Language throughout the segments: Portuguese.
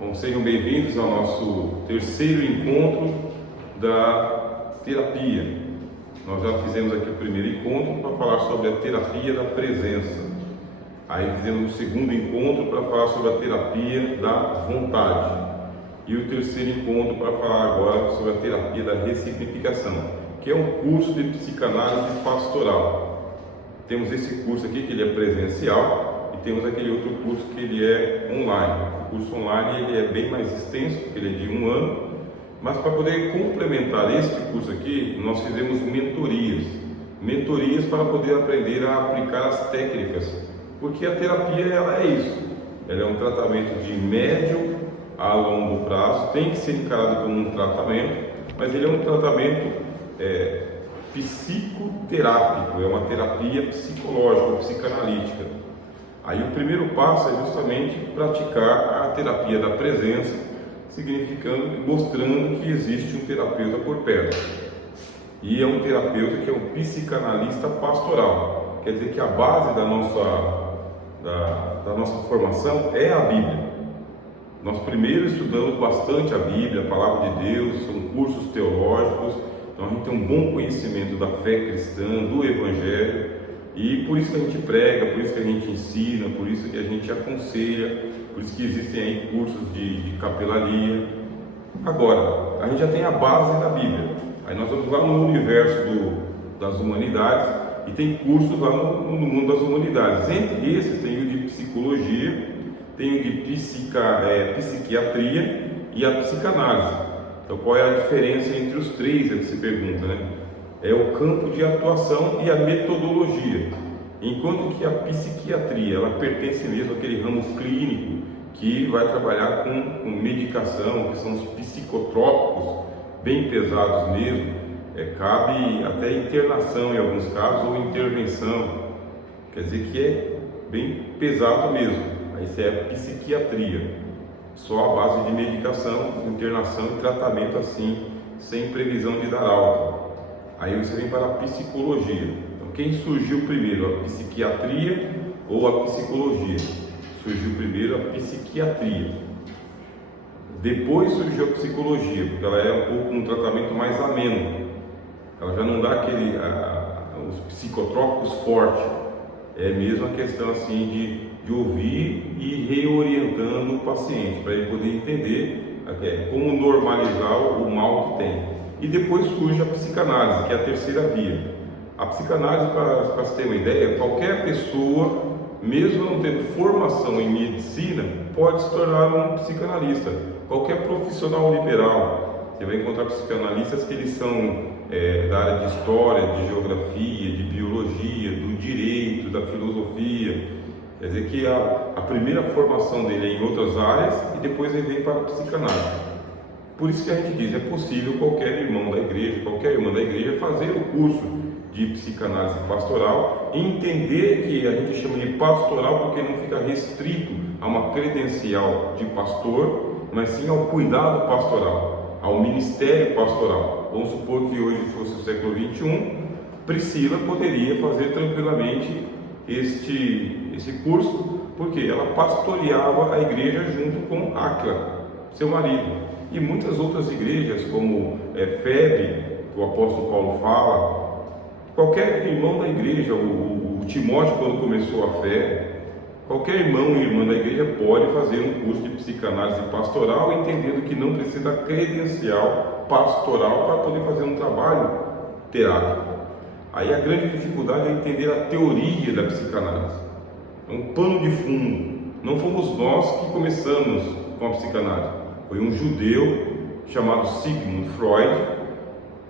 Bom, sejam bem-vindos ao nosso terceiro encontro da terapia. Nós já fizemos aqui o primeiro encontro para falar sobre a terapia da presença. Aí fizemos o segundo encontro para falar sobre a terapia da vontade. E o terceiro encontro para falar agora sobre a terapia da ressignificação, que é um curso de psicanálise pastoral. Temos esse curso aqui que ele é presencial e temos aquele outro curso que ele é online. O curso online ele é bem mais extenso, porque ele é de 1 ano, mas para poder complementar este curso aqui, nós fizemos mentorias para poder aprender a aplicar as técnicas, porque a terapia ela é isso, ela é um tratamento de médio a longo prazo, tem que ser encarado como um tratamento, mas ele é um tratamento psicoterápico, é uma terapia psicológica, psicanalítica. Aí o primeiro passo é justamente praticar a terapia da presença, significando, mostrando que existe um terapeuta por perto. E é um terapeuta que é um psicanalista pastoral, quer dizer que a base da nossa formação é a Bíblia. Nós primeiro estudamos bastante a Bíblia, a Palavra de Deus, são cursos teológicos, então a gente tem um bom conhecimento da fé cristã, do Evangelho, e por isso que a gente prega, por isso que a gente ensina, por isso que a gente aconselha, por isso que existem aí cursos de capelaria. Agora, a gente já tem a base da Bíblia, aí nós vamos lá no universo das humanidades e tem cursos lá no mundo das humanidades. Entre esses tem o de psicologia, tem o de psiquiatria e a psicanálise. Então qual é a diferença entre os três, é que se pergunta, né? É o campo de atuação e a metodologia. Enquanto que a psiquiatria, ela pertence mesmo àquele ramo clínico que vai trabalhar com medicação, que são os psicotrópicos, bem pesados mesmo. Cabe até internação em alguns casos ou intervenção. Quer dizer que é bem pesado mesmo. Isso é a psiquiatria, só a base de medicação, internação e tratamento assim, sem previsão de dar alta. Aí você vem para a psicologia. Então quem surgiu primeiro, a psiquiatria ou a psicologia? Surgiu primeiro a psiquiatria. Depois surgiu a psicologia, porque ela é um tratamento mais ameno. Ela já não dá os psicotrópicos fortes. É mesmo a questão assim de ouvir e reorientando o paciente, para ele poder entender como normalizar o mal que tem. E depois surge a psicanálise, que é a terceira via. A psicanálise, para se ter uma ideia, qualquer pessoa, mesmo não tendo formação em medicina, pode se tornar um psicanalista. Qualquer profissional liberal, você vai encontrar psicanalistas que eles são da área de história, de geografia, de biologia, do direito, da filosofia. Quer dizer que a primeira formação dele é em outras áreas e depois ele vem para a psicanálise. Por isso que a gente diz, é possível qualquer irmão da igreja, qualquer irmã da igreja fazer o curso de psicanálise pastoral e entender que a gente chama de pastoral porque não fica restrito a uma credencial de pastor, mas sim ao cuidado pastoral, ao ministério pastoral. Vamos supor que hoje fosse o século XXI, Priscila poderia fazer tranquilamente esse curso, porque ela pastoreava a igreja junto com Áquila, seu marido. E muitas outras igrejas, como Febe, que o apóstolo Paulo fala, qualquer irmão da igreja, o Timóteo, quando começou a fé, qualquer irmão e irmã da igreja pode fazer um curso de psicanálise pastoral, entendendo que não precisa credencial pastoral para poder fazer um trabalho terápico. Aí a grande dificuldade é entender a teoria da psicanálise. É um pano de fundo. Não fomos nós que começamos com a psicanálise. Foi um judeu chamado Sigmund Freud.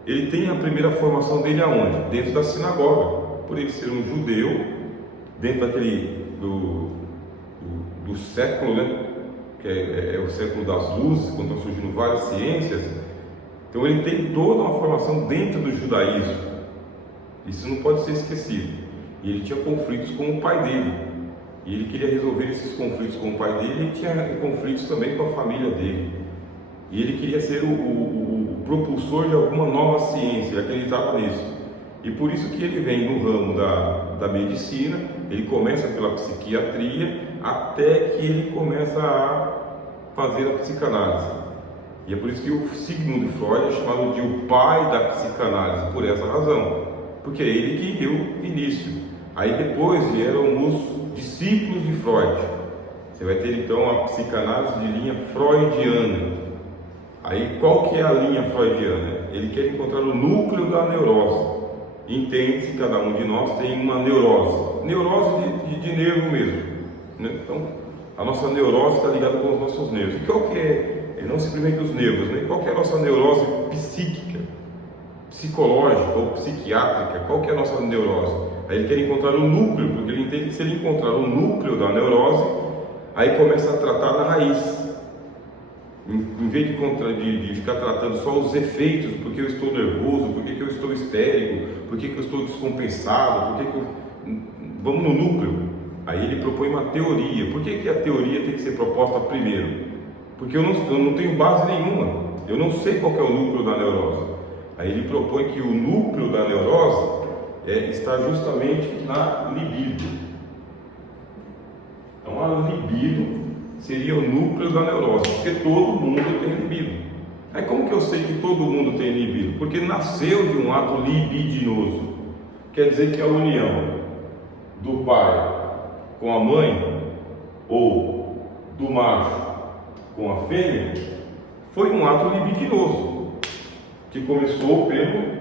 Ele tem a primeira formação dele aonde? Dentro da sinagoga. Por ele ser um judeu, dentro do século, né? Que é o século das luzes, quando estão surgindo várias ciências. Então ele tem toda uma formação dentro do judaísmo. Isso não pode ser esquecido. E ele tinha conflitos com o pai dele. E ele queria resolver esses conflitos com o pai dele e tinha conflitos também com a família dele. E ele queria ser o propulsor de alguma nova ciência, ele acreditava nisso. E por isso que ele vem no ramo da medicina, ele começa pela psiquiatria, até que ele começa a fazer a psicanálise. E é por isso que o Sigmund Freud é chamado de o pai da psicanálise, por essa razão, porque é ele que deu início. Aí depois vieram os discípulos de Freud. Você vai ter então a psicanálise de linha freudiana. Aí qual que é a linha freudiana? Ele quer encontrar o núcleo da neurose. Entende-se que cada um de nós tem uma neurose de nervo mesmo, né? Então a nossa neurose está ligada com os nossos nervos. E qual que é? Não simplesmente os nervos, né? Qual que é a nossa neurose psíquica, psicológica ou psiquiátrica? Qual que é a nossa neurose? Aí ele quer encontrar o núcleo, porque ele entende que se ele encontrar o núcleo da neurose, aí começa a tratar na raiz. Em vez de ficar tratando só os efeitos, porque eu estou nervoso, porque eu estou histérico, porque eu estou descompensado, vamos no núcleo. Aí ele propõe uma teoria. Por que a teoria tem que ser proposta primeiro? Porque eu não tenho base nenhuma, eu não sei qual que é o núcleo da neurose. Aí ele propõe que o núcleo da neurose está justamente na libido. Então a libido seria o núcleo da neurose, porque todo mundo tem libido. Aí como que eu sei que todo mundo tem libido? Porque nasceu de um ato libidinoso. Quer dizer que a união do pai com a mãe, ou do macho com a fêmea, foi um ato libidinoso, que começou pelo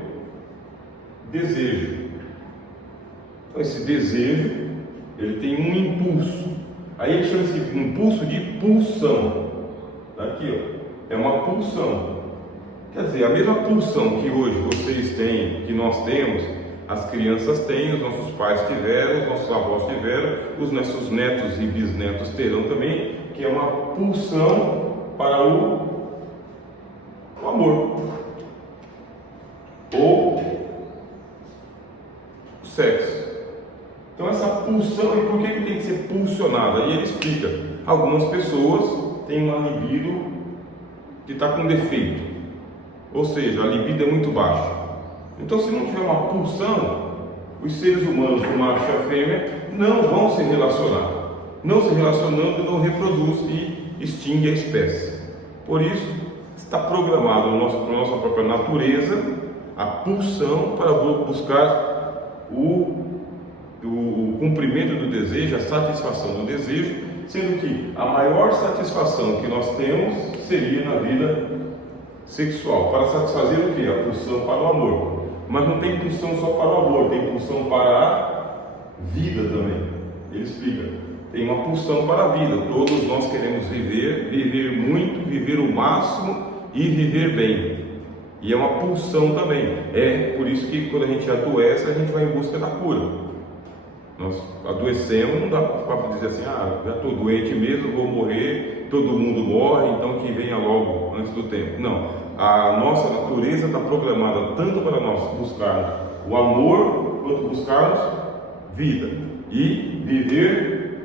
desejo. Então esse desejo, ele tem um impulso. Aí ele chama esse impulso de pulsão. Aqui, ó, é uma pulsão. Quer dizer, a mesma pulsão que hoje vocês têm, que nós temos, as crianças têm, os nossos pais tiveram, os nossos avós tiveram, os nossos netos e bisnetos terão também, que é uma pulsão para o amor ou o sexo. Então essa pulsão, e por que tem que ser pulsionada? E ele explica, algumas pessoas têm uma libido que está com defeito, ou seja, a libido é muito baixa. Então se não tiver uma pulsão, os seres humanos, o macho e a fêmea, não vão se relacionar. Não se relacionando, não reproduz e extingue a espécie. Por isso, está programado para a nossa própria natureza a pulsão para buscar o cumprimento do desejo, a satisfação do desejo, sendo que a maior satisfação que nós temos seria na vida sexual, para satisfazer o que? A pulsão para o amor. Mas não tem pulsão só para o amor, tem pulsão para a vida também. Ele explica, tem uma pulsão para a vida. Todos nós queremos viver muito, viver o máximo e viver bem. E é uma pulsão também. É por isso que quando a gente adoece, a gente vai em busca da cura. Nós adoecemos, não dá para dizer assim, já estou doente mesmo, vou morrer, todo mundo morre, então que venha logo antes do tempo. Não, a nossa natureza está programada tanto para nós buscarmos o amor, quanto buscarmos vida e viver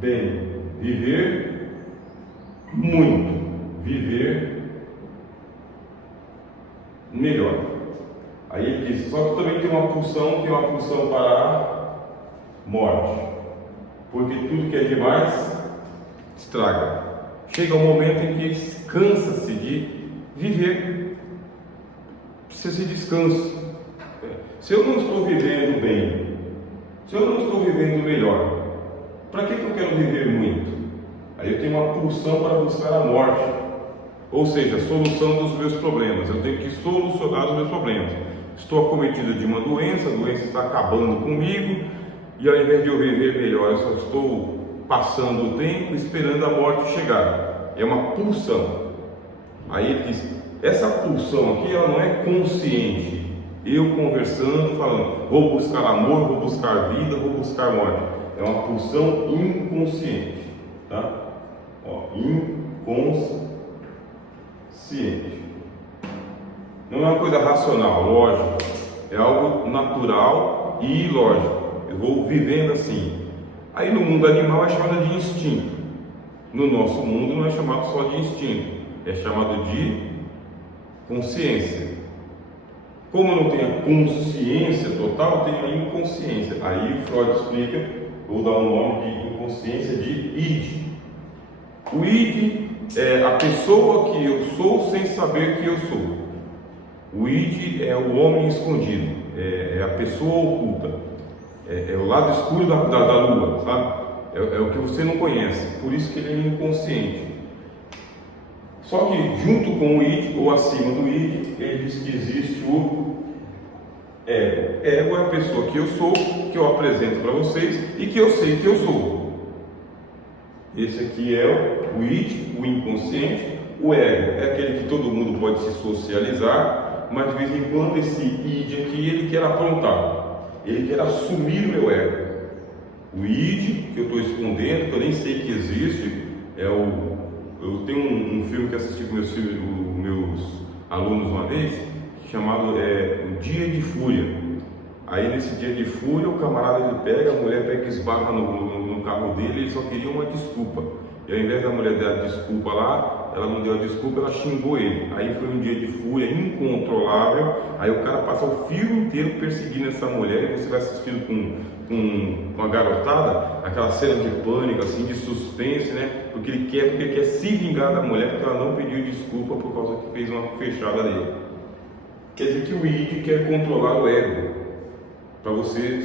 bem, viver muito, viver melhor. Aí ele diz, só que também tem uma pulsão, que é uma pulsão para a morte, porque tudo que é demais estraga. Chega um momento em que cansa-se de viver, precisa de descanso. Se eu não estou vivendo bem, se eu não estou vivendo melhor, para que eu quero viver muito? Aí eu tenho uma pulsão para buscar a morte, ou seja, a solução dos meus problemas. Eu tenho que solucionar os meus problemas. Estou acometido de uma doença, a doença está acabando comigo, e ao invés de eu viver melhor, eu só estou passando o tempo esperando a morte chegar. É uma pulsão. Aí ele diz, essa pulsão aqui, ela não é consciente. Eu conversando, falando, vou buscar amor, vou buscar vida, vou buscar morte. É uma pulsão inconsciente, tá? Inconsciente. Não é uma coisa racional, lógico. É algo natural e ilógico. Eu vou vivendo assim. Aí no mundo animal é chamado de instinto. No nosso mundo não é chamado só de instinto, é chamado de consciência. Como não tem a consciência total, tem a inconsciência. Aí Freud explica, vou dar um nome de inconsciência de id. O id é a pessoa que eu sou sem saber que eu sou. O id é o homem escondido, é a pessoa oculta, é o lado escuro da lua, sabe? É o que você não conhece, por isso que ele é inconsciente. Só que junto com o id, ou acima do id, ele diz que existe o ego. Ego é a pessoa que eu sou, que eu apresento para vocês e que eu sei que eu sou. Esse aqui é o id, o inconsciente. O ego é aquele que todo mundo pode se socializar, mas de vez em quando esse id aqui, ele quer aprontar, ele quer assumir o meu ego. O id, que eu estou escondendo, que eu nem sei que existe, eu tenho um filme que assisti com meus alunos uma vez, chamado O Dia de Fúria. Aí nesse dia de fúria, o camarada ele pega, a mulher pega e esbarra no carro dele, ele só queria uma desculpa. E ao invés da mulher dar a desculpa lá, ela não deu a desculpa, ela xingou ele. Aí foi um dia de fúria incontrolável, aí o cara passa o filme inteiro perseguindo essa mulher, e você vai assistindo com a garotada, aquela cena de pânico, assim, de suspense, né? Porque ele quer se vingar da mulher, porque ela não pediu desculpa por causa que fez uma fechada dele. Quer dizer que o id quer controlar o ego, para você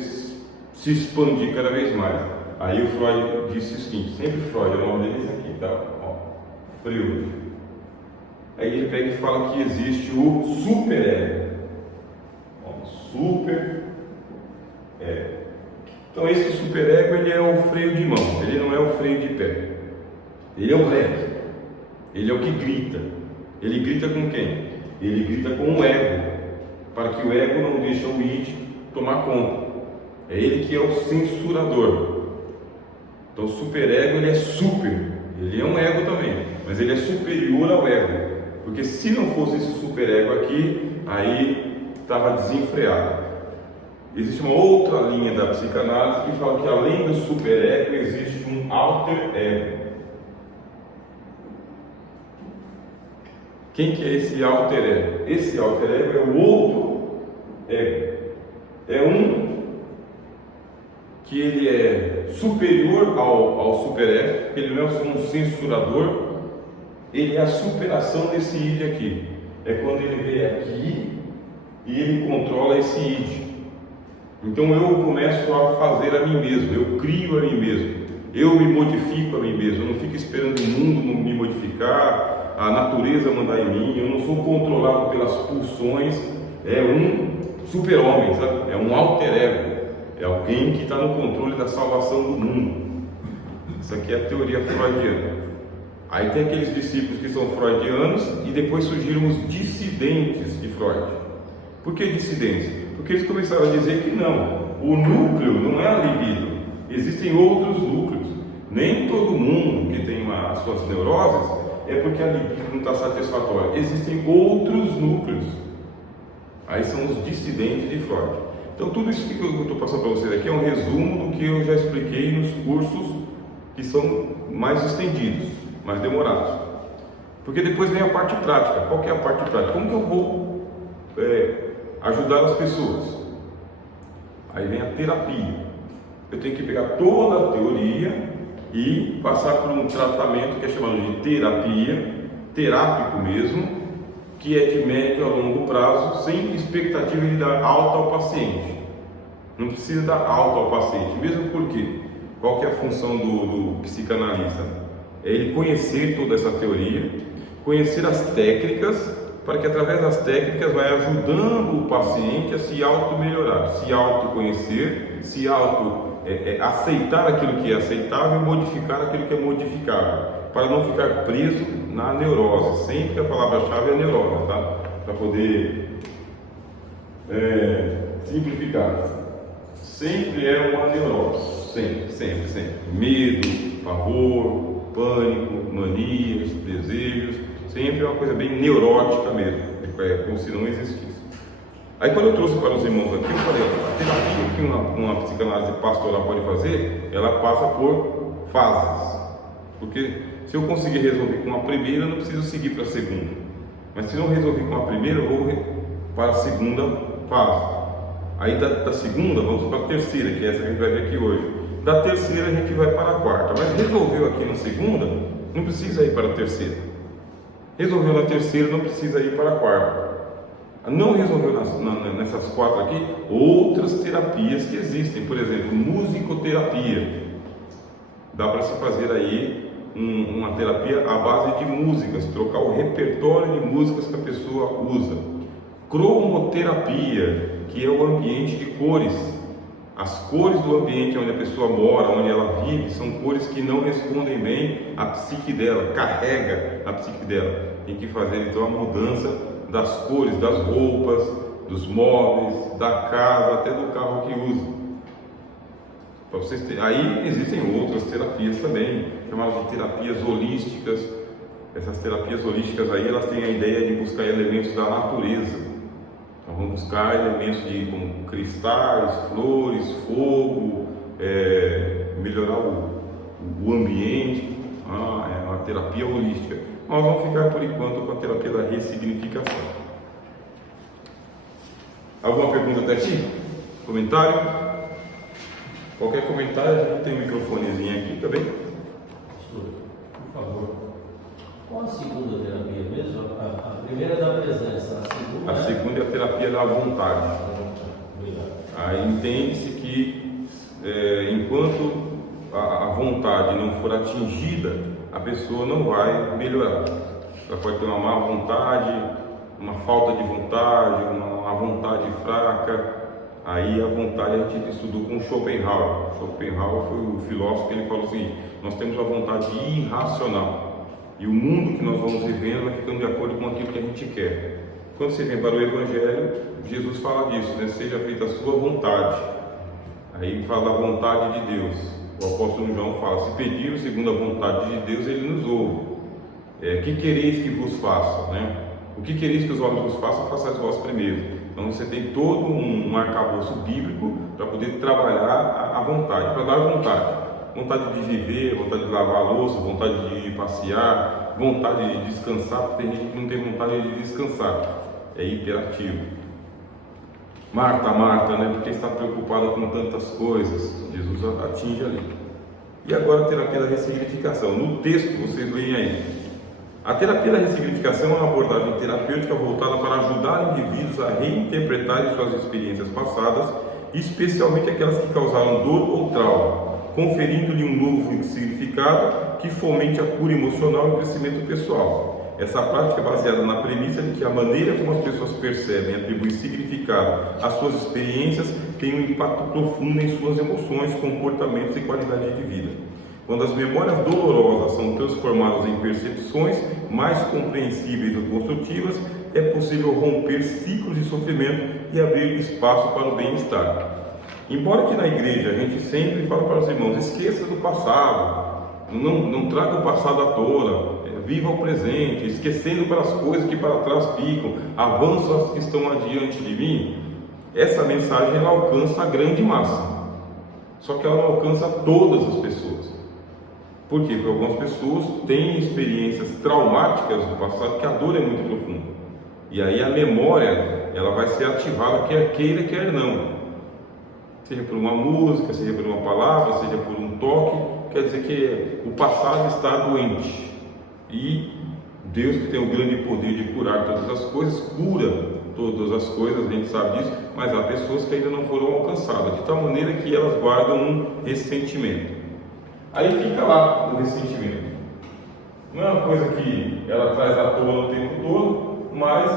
se expandir cada vez mais. Aí o Freud disse o seguinte, sempre Freud, o nome dele é esse aqui, tá? Ó, Freud. Aí ele pega e fala que existe o superego. Super ego. Então esse superego, ele é o freio de mão, ele não é o freio de pé. Ele é o rap. Ele é o que grita. Ele grita com quem? Ele grita com o ego, para que o ego não deixe o id tomar conta. É ele que é o censurador. Então o superego, ele é super, ele é um ego também, mas ele é superior ao ego, porque se não fosse esse superego aqui, aí estava desenfreado. Existe uma outra linha da psicanálise que fala que além do superego existe um alter ego. Quem que é esse alter ego? Esse alter ego é o outro ego. É um que ele é superior ao superego, ele não é só um censurador, ele é a superação desse id aqui. É quando ele vem aqui e ele controla esse id. Então eu começo a fazer a mim mesmo, eu crio a mim mesmo, eu me modifico a mim mesmo, eu não fico esperando o mundo me modificar, a natureza mandar em mim, eu não sou controlado pelas pulsões. É um super-homem, sabe? É um alter ego. É alguém que está no controle da salvação do mundo. Isso aqui é a teoria freudiana. Aí tem aqueles discípulos que são freudianos e depois surgiram os dissidentes de Freud. Por que dissidentes? Porque eles começaram a dizer que não, o núcleo não é a libido, existem outros núcleos. Nem todo mundo que tem as suas neuroses é porque a libido não está satisfatória. Existem outros núcleos. Aí são os dissidentes de Freud. Então tudo isso que eu estou passando para vocês aqui é um resumo do que eu já expliquei nos cursos que são mais estendidos, mais demorados. Porque depois vem a parte prática. Qual que é a parte prática? Como que eu vou ajudar as pessoas? Aí vem a terapia. Eu tenho que pegar toda a teoria e passar por um tratamento que é chamado de terapia, terápico mesmo, que é de médio a longo prazo, sem expectativa de dar alta ao paciente. Não precisa dar alta ao paciente, mesmo porque qual que é a função do psicanalista? É ele conhecer toda essa teoria, conhecer as técnicas, para que através das técnicas vai ajudando o paciente a se auto-melhorar, se autoconhecer, se aceitar aquilo que é aceitável e modificar aquilo que é modificável, para não ficar preso na neurose. Sempre a palavra-chave é neurose, tá? Para poder simplificar. Sempre é uma neurose, sempre. Medo, pavor, pânico, manias, desejos, sempre é uma coisa bem neurótica mesmo, como se não existisse. Aí quando eu trouxe para os irmãos aqui, eu falei, a terapia que uma psicanálise pastoral pode fazer, ela passa por fases. Porque se eu conseguir resolver com a primeira, eu não preciso seguir para a segunda. Mas se não resolver com a primeira, eu vou para a segunda fase. Aí da segunda, vamos para a terceira, que é essa que a gente vai ver aqui hoje. Da terceira a gente vai para a quarta, mas resolveu aqui na segunda, não precisa ir para a terceira. Resolveu na terceira, não precisa ir para a quarta. Não resolveu nessas quatro aqui, outras terapias que existem, por exemplo, musicoterapia. Dá para se fazer aí uma terapia à base de músicas, trocar o repertório de músicas que a pessoa usa. Cromoterapia, que é o ambiente de cores. As cores do ambiente onde a pessoa mora, onde ela vive, são cores que não respondem bem à psique dela, carrega a psique dela. Tem que fazer então a mudança das cores, das roupas, dos móveis, da casa, até do carro que usa. Para vocês terem. Aí existem outras terapias também, chamadas de terapias holísticas. Essas terapias holísticas aí, elas têm a ideia de buscar elementos da natureza. Então vamos buscar elementos como cristais, flores, fogo, melhorar o ambiente. É uma terapia holística. Nós vamos ficar por enquanto com a terapia da ressignificação. Alguma pergunta até aqui? Comentário? Qualquer comentário, a gente tem um microfonezinho aqui, tá bem? Por favor. Qual a segunda terapia mesmo? A primeira é da presença, a segunda é a terapia da vontade. Obrigado. Aí entende-se que enquanto a vontade não for atingida, a pessoa não vai melhorar. Ela pode ter uma má vontade, uma falta de vontade, uma vontade fraca. Aí a vontade a gente estudou com Schopenhauer. Schopenhauer foi o filósofo que ele falou assim: nós temos a vontade irracional e o mundo que nós vamos vivendo vai ficando de acordo com aquilo que a gente quer. Quando você vem para o Evangelho, Jesus fala disso, né? Seja feita a sua vontade. Aí fala a vontade de Deus. O apóstolo João fala: se pedir segundo a vontade de Deus, ele nos ouve. Que quereis que vos faça, né? O que quereis que os homens vos façam, façais vós primeiro. Então você tem todo um arcabouço bíblico para poder trabalhar a vontade, para dar vontade. Vontade de viver, vontade de lavar a louça, vontade de passear, vontade de descansar, porque tem gente que não tem vontade de descansar, é hiperativo. Marta, né? Porque está preocupada com tantas coisas. Jesus atinge ali. E agora a terapia da ressignificação. No texto vocês leem aí. A terapia da ressignificação é uma abordagem terapêutica voltada para ajudar indivíduos a reinterpretarem suas experiências passadas, especialmente aquelas que causaram dor ou trauma, conferindo-lhe um novo significado que fomente a cura emocional e o crescimento pessoal. Essa prática é baseada na premissa de que a maneira como as pessoas percebem e atribuem significado às suas experiências tem um impacto profundo em suas emoções, comportamentos e qualidade de vida. Quando as memórias dolorosas são transformadas em percepções mais compreensíveis e construtivas, é possível romper ciclos de sofrimento e abrir espaço para o bem-estar. Embora que na igreja a gente sempre fala para os irmãos: esqueça do passado, não traga o passado à tona, viva o presente, esquecendo para as coisas que para trás ficam, avanço as que estão adiante de mim. Essa mensagem ela alcança a grande massa, só que ela não alcança todas as pessoas. Por quê? Porque algumas pessoas têm experiências traumáticas do passado que a dor é muito profunda, e aí a memória ela vai ser ativada, quer queira, quer não, seja por uma música, seja por uma palavra, seja por um toque. Quer dizer que o passado está doente, e Deus, que tem o grande poder de curar todas as coisas, cura todas as coisas, a gente sabe disso, mas há pessoas que ainda não foram alcançadas, de tal maneira que elas guardam um ressentimento. Aí fica lá o ressentimento. Não é uma coisa que ela traz à tona o tempo todo, mas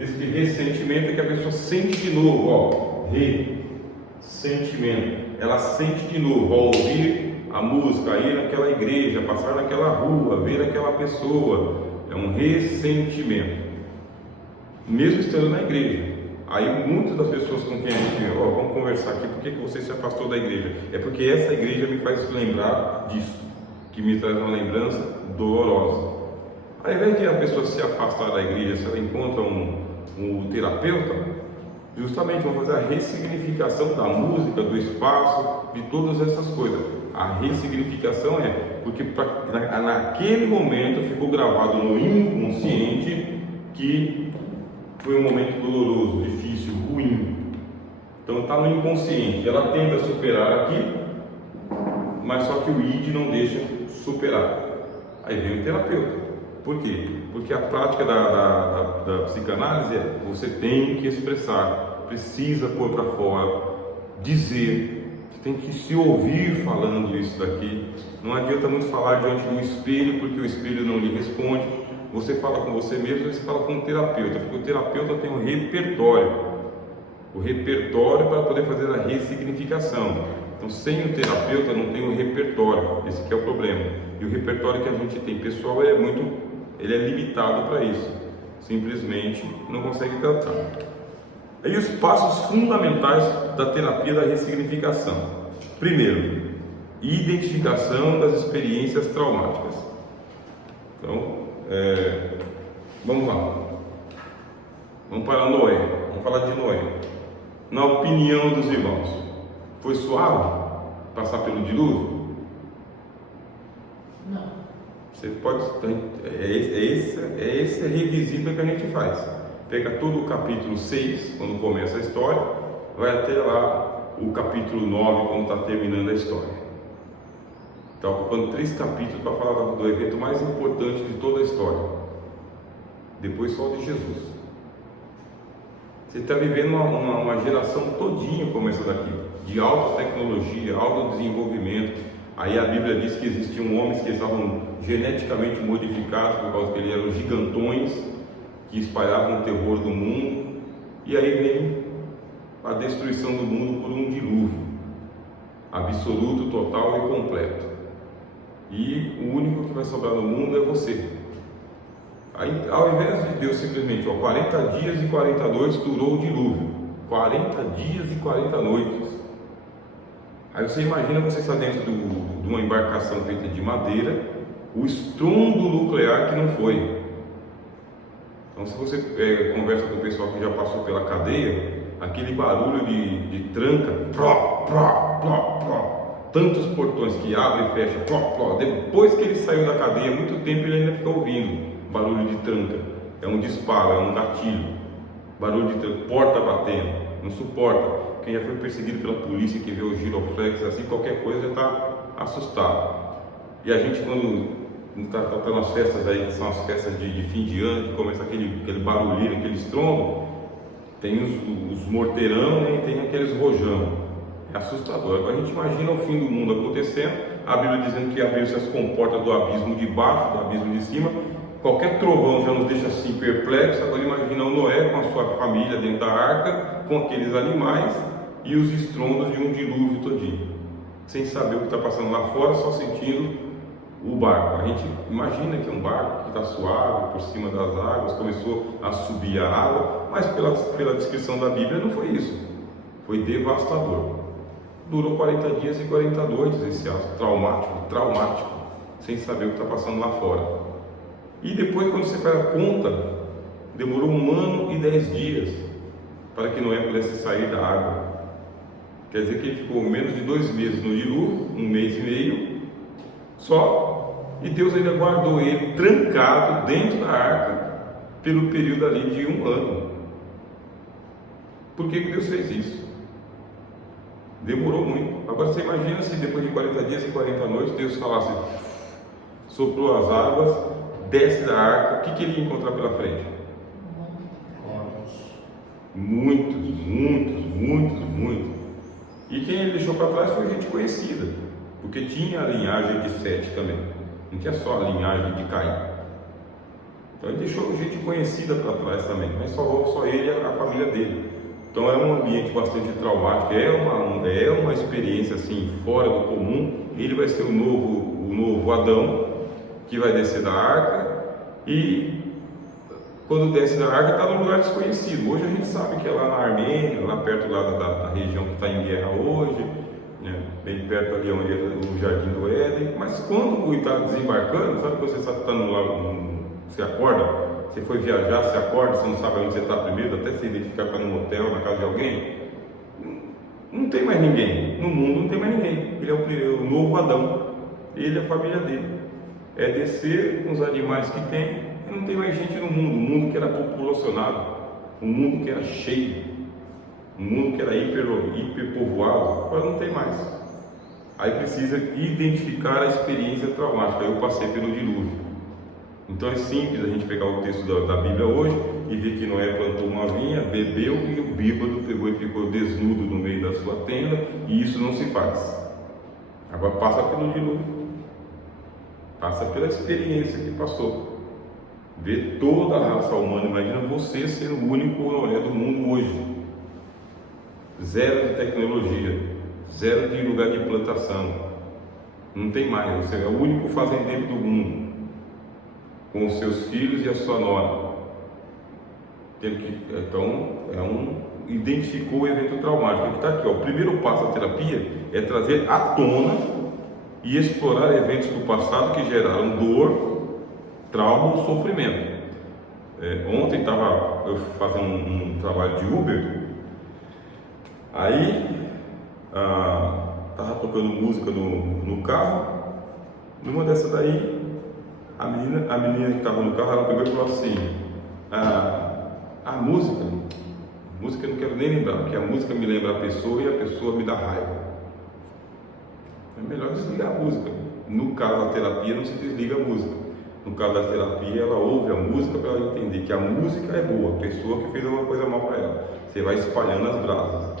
esse ressentimento é que a pessoa sente de novo, ressentimento. Ela sente de novo ao ouvir a música, ir naquela igreja, passar naquela rua, ver aquela pessoa. É um ressentimento, mesmo estando na igreja. Aí muitas das pessoas com quem a gente vamos conversar aqui: por que você se afastou da igreja? É porque essa igreja me faz lembrar disso, que me traz uma lembrança dolorosa. Ao invés de a pessoa se afastar da igreja, se ela encontra um terapeuta, justamente vamos fazer a ressignificação da música, do espaço, de todas essas coisas. A ressignificação é porque naquele momento ficou gravado no inconsciente que foi um momento doloroso, difícil, ruim. Então está no inconsciente, ela tenta superar aqui, mas só que o id não deixa superar. Aí vem o terapeuta. Por quê? Porque a prática da psicanálise é: você tem que expressar, precisa pôr para fora, dizer, você tem que se ouvir falando isso daqui. Não adianta muito falar diante do espelho, porque o espelho não lhe responde. Você fala com você mesmo, você fala com o terapeuta, porque o terapeuta tem um repertório. O repertório para poder fazer a ressignificação. Então, sem o terapeuta não tem o repertório. Esse que é o problema. E o repertório que a gente tem pessoal ele é limitado para isso. Simplesmente não consegue tratar. Aí os passos fundamentais da terapia da ressignificação. Primeiro, identificação das experiências traumáticas. Então, vamos lá. Vamos para Noé. Vamos falar de Noé. Na opinião dos irmãos, foi suave passar pelo dilúvio? Não. Você pode. Esse revisita que a gente faz. Pega todo o capítulo 6, quando começa a história, vai até lá o capítulo 9, quando está terminando a história. Está ocupando 3 capítulos para falar do evento mais importante de toda a história. Depois só o de Jesus. Você está vivendo uma geração todinha como essa daqui, de alta tecnologia, alto desenvolvimento. Aí a Bíblia diz que existiam homens que estavam geneticamente modificados por causa que eles eram gigantões, que espalhavam o terror do mundo. E aí vem a destruição do mundo por um dilúvio absoluto, total e completo. E o único que vai sobrar no mundo é você. Aí, ao invés de Deus simplesmente, 40 dias e 40 noites durou o dilúvio, 40 dias e 40 noites. Aí você imagina você está dentro de uma embarcação feita de madeira, o estrondo nuclear que não foi. Então, se você conversa com o pessoal que já passou pela cadeia, aquele barulho de tranca, pló, pló, pló, pló, tantos portões que abrem e fecham, pló, pló. Depois que ele saiu da cadeia, muito tempo ele ainda fica ouvindo barulho de tranca, é um disparo, é um gatilho, barulho de tranca, porta batendo, não suporta. Quem já foi perseguido pela polícia, que vê o giroflex assim, qualquer coisa já está assustado. E a gente, quando está tratando as festas aí, que são as festas de fim de ano, que começa aquele barulhinho, aquele estrondo, tem os morteirão, né, e tem aqueles rojão. É assustador. Agora a gente imagina o fim do mundo acontecendo, a Bíblia dizendo que abriu-se as comportas do abismo de baixo, do abismo de cima. Qualquer trovão já nos deixa assim perplexos. Agora imagina o Noé com a sua família dentro da arca, com aqueles animais e os estrondos de um dilúvio todinho, sem saber o que está passando lá fora, só sentindo o barco. A gente imagina que é um barco que está suave por cima das águas, começou a subir a água, mas pela descrição da Bíblia não foi isso, foi devastador. Durou 40 dias e 40 noites esse ato traumático, sem saber o que está passando lá fora. E depois, quando você faz a conta, demorou 1 ano e 10 dias para que Noé pudesse sair da água. Quer dizer que ele ficou menos de 2 meses no dilúvio, 1 mês e meio só, e Deus ainda guardou ele trancado dentro da arca pelo período ali de 1 ano. Por que Deus fez isso? Demorou muito. Agora você imagina se depois de 40 dias e 40 noites Deus falasse, soprou as águas, desce da arca, o que ele ia encontrar pela frente? Muitos. E quem ele deixou para trás foi gente conhecida, porque tinha a linhagem de Sete também, não tinha só a linhagem de Caim. Então ele deixou gente conhecida para trás também, mas só ele e a família dele. Então é um ambiente bastante traumático, é uma experiência assim fora do comum. Ele vai ser o novo Adão, que vai descer da arca, e quando desce da arca está num lugar desconhecido. Hoje a gente sabe que é lá na Armênia, lá perto lá da região que está em guerra hoje, né? Bem perto ali onde é o Jardim do Éden. Mas quando está desembarcando, sabe que você está você acorda, você foi viajar, você acorda, você não sabe onde você está primeiro, até se identificar que está num hotel, na casa de alguém. Não tem mais ninguém, no mundo não tem mais ninguém. Ele é o novo Adão, ele é a família dele. É descer com os animais que tem. Não tem mais gente no mundo, um mundo que era populacionado, um mundo que era cheio. Um mundo que era hiperpovoado, agora não tem mais. Aí precisa identificar a experiência traumática. Eu passei pelo dilúvio. Então é simples a gente pegar o texto da Bíblia hoje e ver que Noé plantou uma vinha, bebeu e o bêbado pegou e ficou desnudo no meio da sua tenda, e isso não se faz. Agora passa pelo dilúvio, passa pela experiência que passou, vê toda a raça humana. Imagina você ser o único Noé do mundo hoje, zero de tecnologia, zero de lugar de plantação, não tem mais, você é o único fazendeiro do mundo, com os seus filhos e a sua nora. Então, identificou o evento traumático. Que está aqui, ó. O primeiro passo da terapia é trazer à tona e explorar eventos do passado que geraram dor, trauma ou sofrimento. Ontem eu fazendo um trabalho de Uber, aí estava tocando música no carro. Numa dessa daí, a menina que estava no carro, ela pegou e falou assim: a música eu não quero nem lembrar, porque a música me lembra a pessoa e a pessoa me dá raiva. É melhor desligar a música. No caso da terapia, não se desliga a música. No caso da terapia, ela ouve a música para ela entender que a música é boa, a pessoa que fez alguma coisa mal para ela. Você vai espalhando as brasas.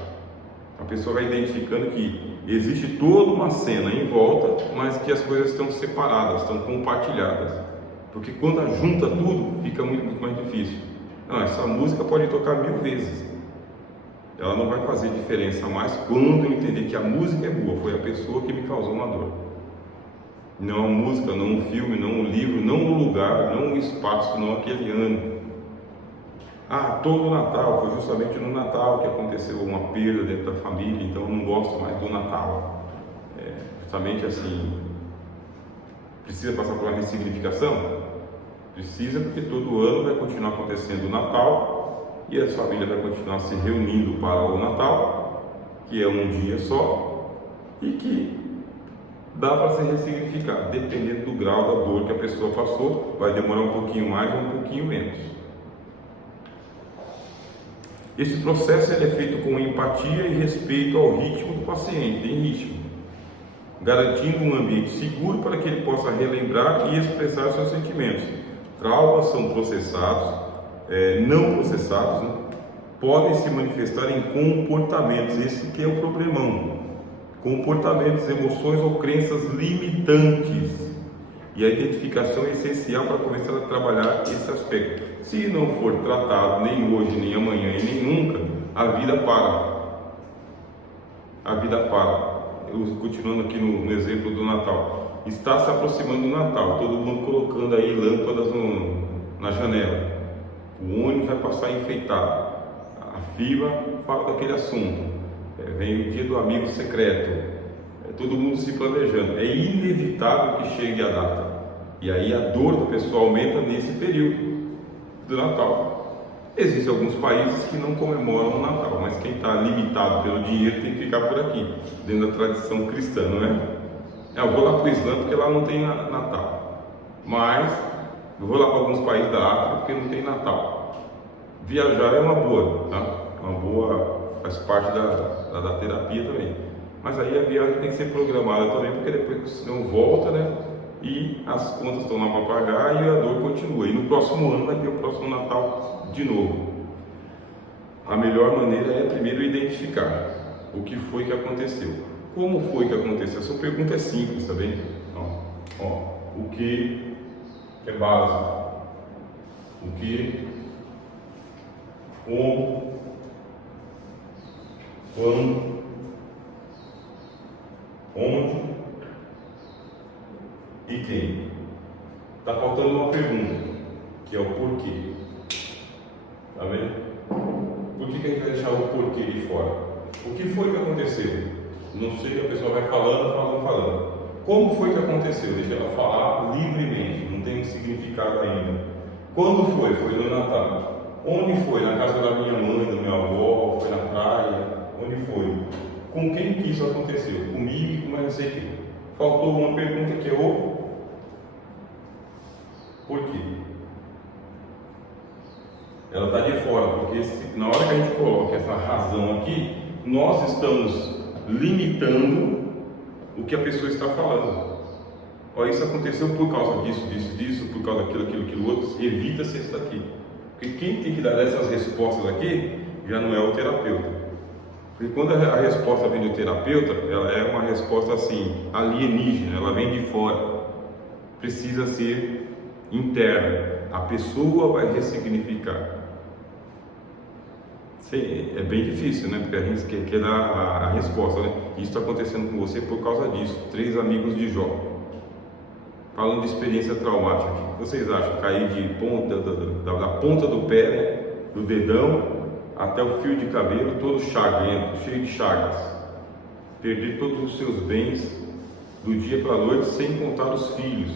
A pessoa vai identificando que existe toda uma cena em volta, mas que as coisas estão separadas, estão compartilhadas. Porque quando junta tudo, fica muito mais difícil. Não, essa música pode tocar 1000 vezes. Ela não vai fazer diferença mais quando eu entender que a música é boa, foi a pessoa que me causou uma dor. Não a música, não o filme, não o livro, não o lugar, não o espaço, não aquele ano. Todo Natal, foi justamente no Natal que aconteceu uma perda dentro da família, então eu não gosto mais do Natal. Justamente assim, precisa passar por uma ressignificação? Precisa, porque todo ano vai continuar acontecendo o Natal e a família vai continuar se reunindo para o Natal, que é um dia só, e que dá para se ressignificar, dependendo do grau da dor que a pessoa passou, vai demorar um pouquinho mais ou um pouquinho menos. Esse processo é feito com empatia e respeito ao ritmo do paciente, em ritmo, garantindo um ambiente seguro para que ele possa relembrar e expressar seus sentimentos. Traumas são processados, não processados, né? Podem se manifestar em comportamentos, esse que é o problemão. Comportamentos, emoções ou crenças limitantes. E a identificação é essencial para começar a trabalhar esse aspecto. Se não for tratado nem hoje, nem amanhã e nem nunca, a vida para. A vida para. Continuando aqui no exemplo do Natal. Está se aproximando do Natal, todo mundo colocando aí lâmpadas na janela. O ônibus vai passar enfeitado. A fila fala daquele assunto. Vem o dia do amigo secreto. Todo mundo se planejando. É inevitável que chegue a data. E aí a dor da pessoa aumenta nesse período do Natal. Existem alguns países que não comemoram o Natal, mas quem está limitado pelo dinheiro tem que ficar por aqui, dentro da tradição cristã, não é? Eu vou lá para o Islã porque lá não tem Natal. Mas eu vou lá para alguns países da África porque não tem Natal. Viajar é uma boa, tá? Uma boa, faz parte da terapia também. Mas aí a viagem tem que ser programada também, porque depois senão volta, né? E as contas estão lá para pagar e a dor continua. E no próximo ano vai ter o próximo Natal de novo. A melhor maneira é primeiro identificar o que foi que aconteceu. Como foi que aconteceu? Essa pergunta é simples, tá bem? O que é básico? O que? Como? Quando? Onde e quem? Está faltando uma pergunta, que é o porquê. Tá vendo? Por que a gente vai deixar o porquê de fora? O que foi que aconteceu? Não sei, a pessoa vai falando. Como foi que aconteceu? Deixa ela falar livremente, não tem um significado ainda. Quando foi? Foi no Natal. Onde foi? Na casa da minha mãe, da minha avó? Foi na praia? Onde foi? Com quem que isso aconteceu? Comigo e com mais não sei quem. Faltou uma pergunta que é o porquê. ela está de fora, porque na hora que a gente coloca essa razão aqui, nós estamos limitando o que a pessoa está falando. Ó, isso aconteceu por causa disso, por causa daquilo outro, evita-se isso daqui. Porque quem tem que dar essas respostas aqui já não é o terapeuta. Porque quando a resposta vem do terapeuta, ela é uma resposta assim, alienígena, ela vem de fora. Precisa ser interna. A pessoa vai ressignificar. Sim, é bem difícil, né? Porque a gente quer dar a resposta, né? Isso está acontecendo com você por causa disso. 3 amigos de Jó. Falando de experiência traumática, o que vocês acham? Cair de ponta, da ponta do pé, né? Do dedão até o fio de cabelo, todo chaguento, cheio de chagas. Perder todos os seus bens do dia para a noite, sem contar os filhos.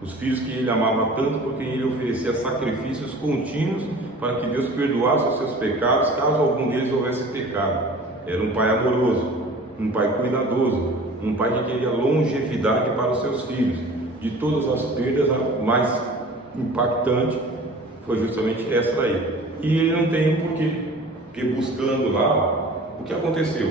Os filhos que ele amava tanto, porque ele oferecia sacrifícios contínuos para que Deus perdoasse os seus pecados, caso algum deles houvesse pecado. Era um pai amoroso, um pai cuidadoso, um pai que queria longevidade para os seus filhos. De todas as perdas, a mais impactante foi justamente essa aí. E ele não tem um porquê, porque buscando lá, o que aconteceu?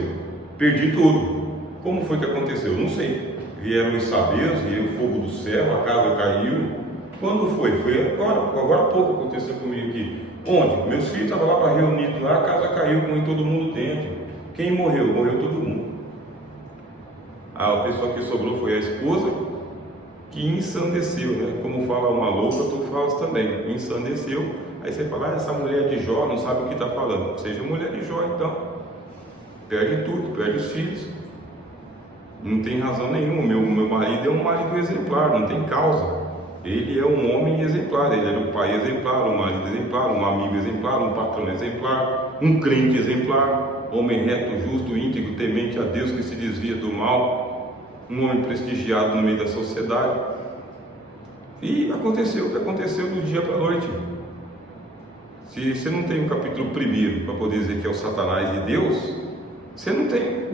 Perdi tudo. Como foi que aconteceu? Não sei. Vieram os saberes, veio o fogo do céu, a casa caiu. Quando foi? Foi agora há pouco aconteceu comigo aqui. Onde? Meus filhos estavam lá para reunir lá, a casa caiu com todo mundo dentro. Quem morreu? Morreu todo mundo. A pessoa que sobrou foi a esposa, que ensandeceu, né? Como fala uma louca, tu falas também. Ensandeceu. Aí você fala, essa mulher de Jó não sabe o que está falando. Seja mulher de Jó, então. Perde tudo, perde os filhos. Não tem razão nenhuma. Meu marido é um marido exemplar, não tem causa. Ele é um homem exemplar, ele era um pai exemplar, um marido exemplar, um amigo exemplar, um patrão exemplar, um crente exemplar, homem reto, justo, íntegro, temente a Deus, que se desvia do mal, um homem prestigiado no meio da sociedade. E aconteceu o que aconteceu do dia para a noite. Se você não tem o capítulo 1 para poder dizer que é o Satanás e Deus, você não tem.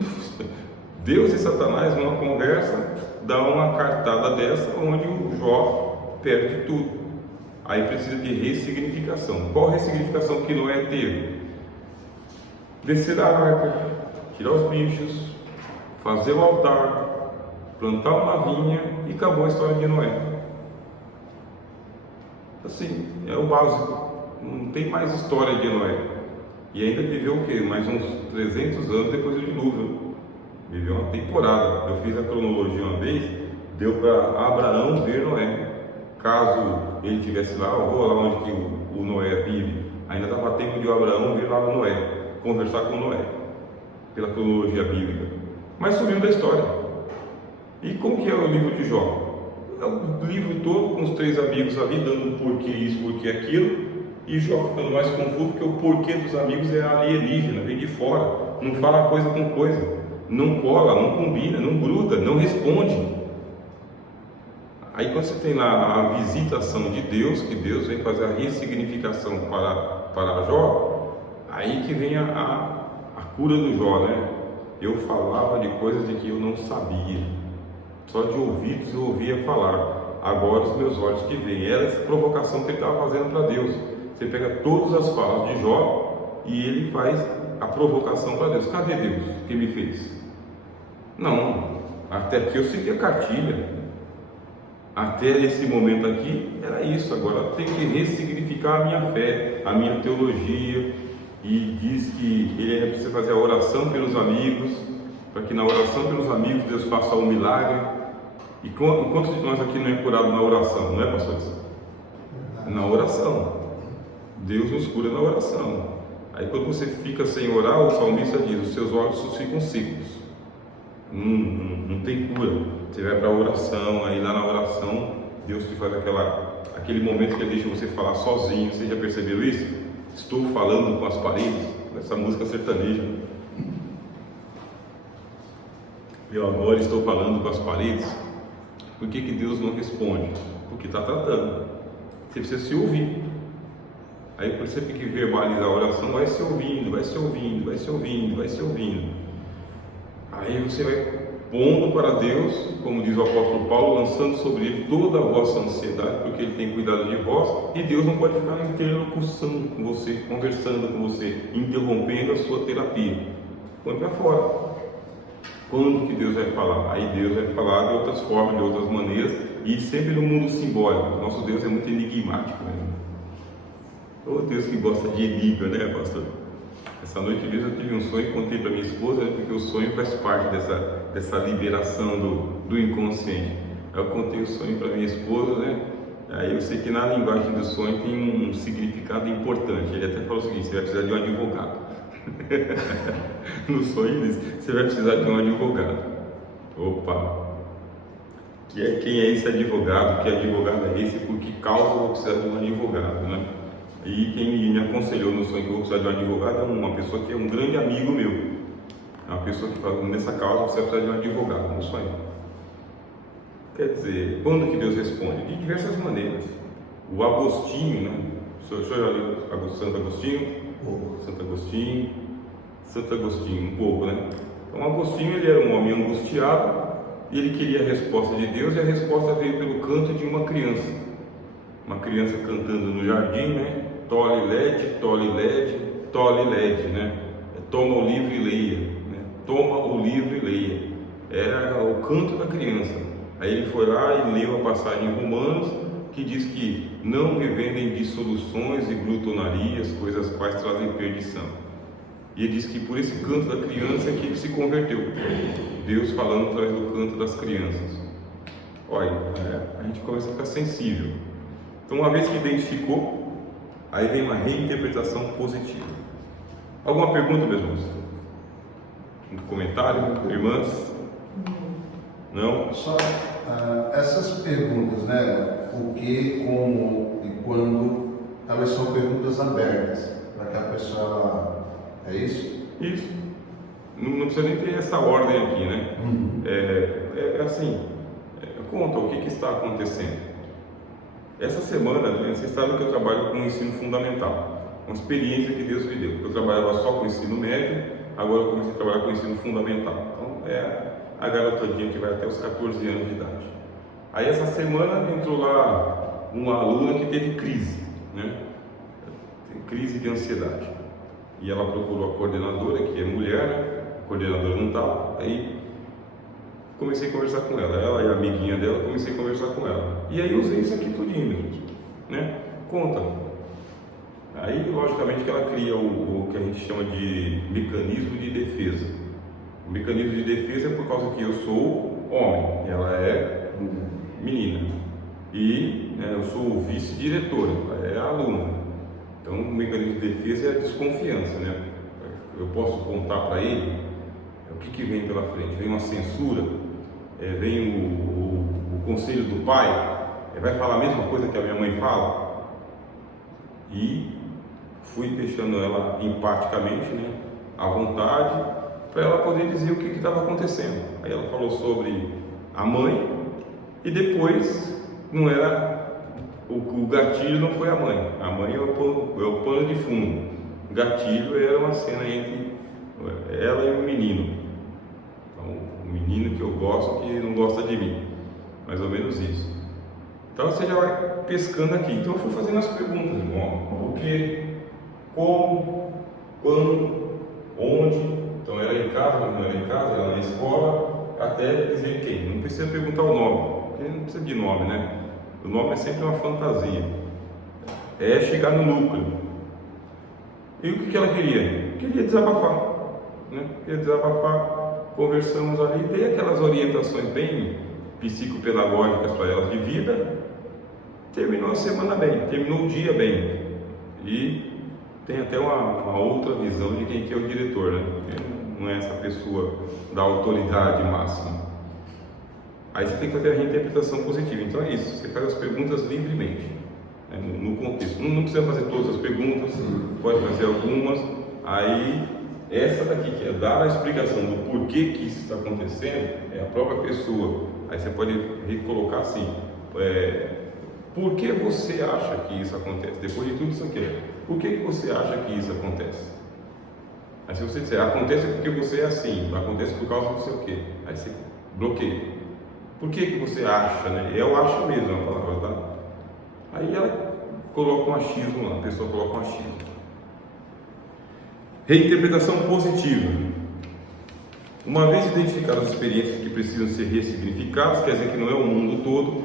Deus e Satanás numa conversa dá uma cartada dessa onde o Jó perde tudo. Aí precisa de ressignificação. Qual ressignificação que Noé teve? Descer da arca, tirar os bichos, fazer o altar, plantar uma vinha e acabou a história de Noé. Assim, é o básico. Não tem mais história de Noé. E ainda viveu o quê? Mais uns 300 anos depois do dilúvio. Viveu uma temporada. Eu fiz a cronologia uma vez, deu para Abraão ver Noé. Caso ele estivesse lá, eu vou lá onde que o Noé vive, ainda dava tempo de Abraão vir lá no Noé, conversar com Noé, pela cronologia bíblica. Mas sumiu da história. E como que é o livro de Jó? É o livro todo com os 3 amigos ali, dando porquê isso, porquê aquilo, e Jó ficando mais confuso, porque o porquê dos amigos é alienígena, vem de fora, não fala coisa com coisa, não cola, não combina, não gruda, não responde. Aí quando você tem lá a visitação de Deus, que Deus vem fazer a ressignificação para Jó, aí que vem a cura do Jó, né? Eu falava de coisas de que eu não sabia, só de ouvidos eu ouvia falar, agora os meus olhos que veem. Era essa provocação que ele estava fazendo para Deus. Você pega todas as falas de Jó e ele faz a provocação para Deus. Cadê Deus que me fez? Não, até aqui eu segui a cartilha. Até esse momento aqui era isso. Agora tem que ressignificar a minha fé, a minha teologia. E diz que ele ainda precisa fazer a oração pelos amigos, para que na oração pelos amigos Deus faça um milagre. E quantos de nós aqui não é curado na oração, não é, pastores? Na oração. Deus nos cura na oração. Aí quando você fica sem orar, o salmista diz, os seus olhos ficam secos. Não tem cura. Você vai para a oração, aí lá na oração Deus te faz aquele momento que ele deixa você falar sozinho. Vocês já perceberam isso? Estou falando com as paredes, essa música sertaneja. Eu agora estou falando com as paredes. Por que Deus não responde? Porque está tratando. Você precisa se ouvir. Aí por você tem que verbalizar a oração, vai se ouvindo, vai se ouvindo, vai se ouvindo, vai se ouvindo. Aí você vai pondo para Deus, como diz o apóstolo Paulo, lançando sobre ele toda a vossa ansiedade, porque ele tem cuidado de vós, e Deus não pode ficar em interlocução com você, conversando com você, interrompendo a sua terapia. Põe para fora. Quando que Deus vai falar? Aí Deus vai falar de outras formas, de outras maneiras, e sempre no mundo simbólico. Nosso Deus é muito enigmático, né? Oh, Deus que gosta de enigma, né, pastor? Essa noite mesmo eu tive um sonho e contei para minha esposa, né, porque o sonho faz parte dessa liberação do inconsciente. Aí eu contei o sonho para minha esposa, né? Aí eu sei que na linguagem do sonho tem um significado importante. Ele até falou o seguinte: você vai precisar de um advogado. No sonho ele diz: você vai precisar de um advogado. Opa! Quem é esse advogado? Que advogado é esse? Por que causa eu vou precisar de um advogado, né? E quem me aconselhou no sonho que eu vou precisar de um advogado é uma pessoa que é um grande amigo meu. É uma pessoa que fala: nessa causa você vai precisar de um advogado, no sonho. Quer dizer, quando que Deus responde? De diversas maneiras. O Agostinho, né? O senhor já leu Santo Agostinho? Santo Agostinho, um pouco, né? Então Agostinho, ele era um homem angustiado e ele queria a resposta de Deus, e a resposta veio pelo canto de uma criança. Uma criança cantando no jardim, né? Tole LED, tole LED, tole LED, né? Toma o livro e leia, né? Toma o livro e leia. Era o canto da criança. Aí ele foi lá e leu a passagem em Romanos, que diz que não vivendo em dissoluções e glutonarias, coisas quais trazem perdição. E ele diz que por esse canto da criança é que ele se converteu. Deus falando através do canto das crianças. Olha, a gente começa a ficar sensível. Então, uma vez que identificou, aí vem uma reinterpretação positiva. Alguma pergunta, meus irmãos? Um comentário, irmãs? Não? Só essas perguntas, né? O que, como e quando, elas são perguntas abertas para que a pessoa. É isso? Isso. Não precisa nem ter essa ordem aqui, né? É assim, conta o que está acontecendo. Essa semana, né, vocês sabem que eu trabalho com o ensino fundamental, uma experiência que Deus me deu. Eu trabalhava só com o ensino médio, agora eu comecei a trabalhar com o ensino fundamental. Então, é a garotadinha que vai até os 14 anos de idade. Aí essa semana entrou lá uma aluna que teve crise, né? Crise de ansiedade. E ela procurou a coordenadora, que é mulher, né? A coordenadora não estava. Aí comecei a conversar com ela. Ela e a amiguinha dela, comecei a conversar com ela. E aí eu usei isso aqui tudinho, né? Conta. Aí, logicamente, que ela cria o que a gente chama de mecanismo de defesa. O mecanismo de defesa é por causa que eu sou homem, ela é menina. E eu sou o vice-diretor, ela é aluna. Então, o mecanismo de defesa é a desconfiança, né? Eu posso contar para ele o que vem pela frente. Vem uma censura, vem o conselho do pai, vai falar a mesma coisa que a minha mãe fala. E fui deixando ela empaticamente, né, à vontade, para ela poder dizer o que estava acontecendo. Aí ela falou sobre a mãe, e depois não era o gatilho, não foi a mãe é o pano de fundo. O gatilho era uma cena entre ela e o menino. Então, o menino que eu gosto, que não gosta de mim, mais ou menos isso. Então você já vai pescando aqui. Então eu fui fazendo as perguntas, irmão. O que, como, quando, onde. Então era em casa, não era em casa, era na escola, até dizer quem. Não precisa perguntar o nome, porque não precisa de nome, né? O nome é sempre uma fantasia. É chegar no núcleo. E o que ela queria? Queria desabafar, né? Queria desabafar. Conversamos ali, dei aquelas orientações bem psicopedagógicas para ela de vida. Terminou a semana bem, terminou o dia bem. E tem até uma outra visão de quem que é o diretor, né? Porque não é essa pessoa da autoridade máxima. Aí você tem que fazer a reinterpretação positiva. Então é isso, você faz as perguntas livremente, né? No contexto. Não precisa fazer todas as perguntas, pode fazer algumas. Aí essa daqui, que é dar a explicação do porquê que isso está acontecendo, é a própria pessoa. Aí você pode recolocar assim, por que você acha que isso acontece? Depois de tudo isso aqui, por que você acha que isso acontece? Aí se você disser, acontece porque você é assim, acontece por causa do seu quê? Aí você bloqueio. Por que você acha, né? Eu acho mesmo a palavra, tá? Aí ela coloca um achismo lá, a pessoa coloca um achismo. Reinterpretação positiva. Uma vez identificadas as experiências que precisam ser ressignificadas, quer dizer que não é o mundo todo,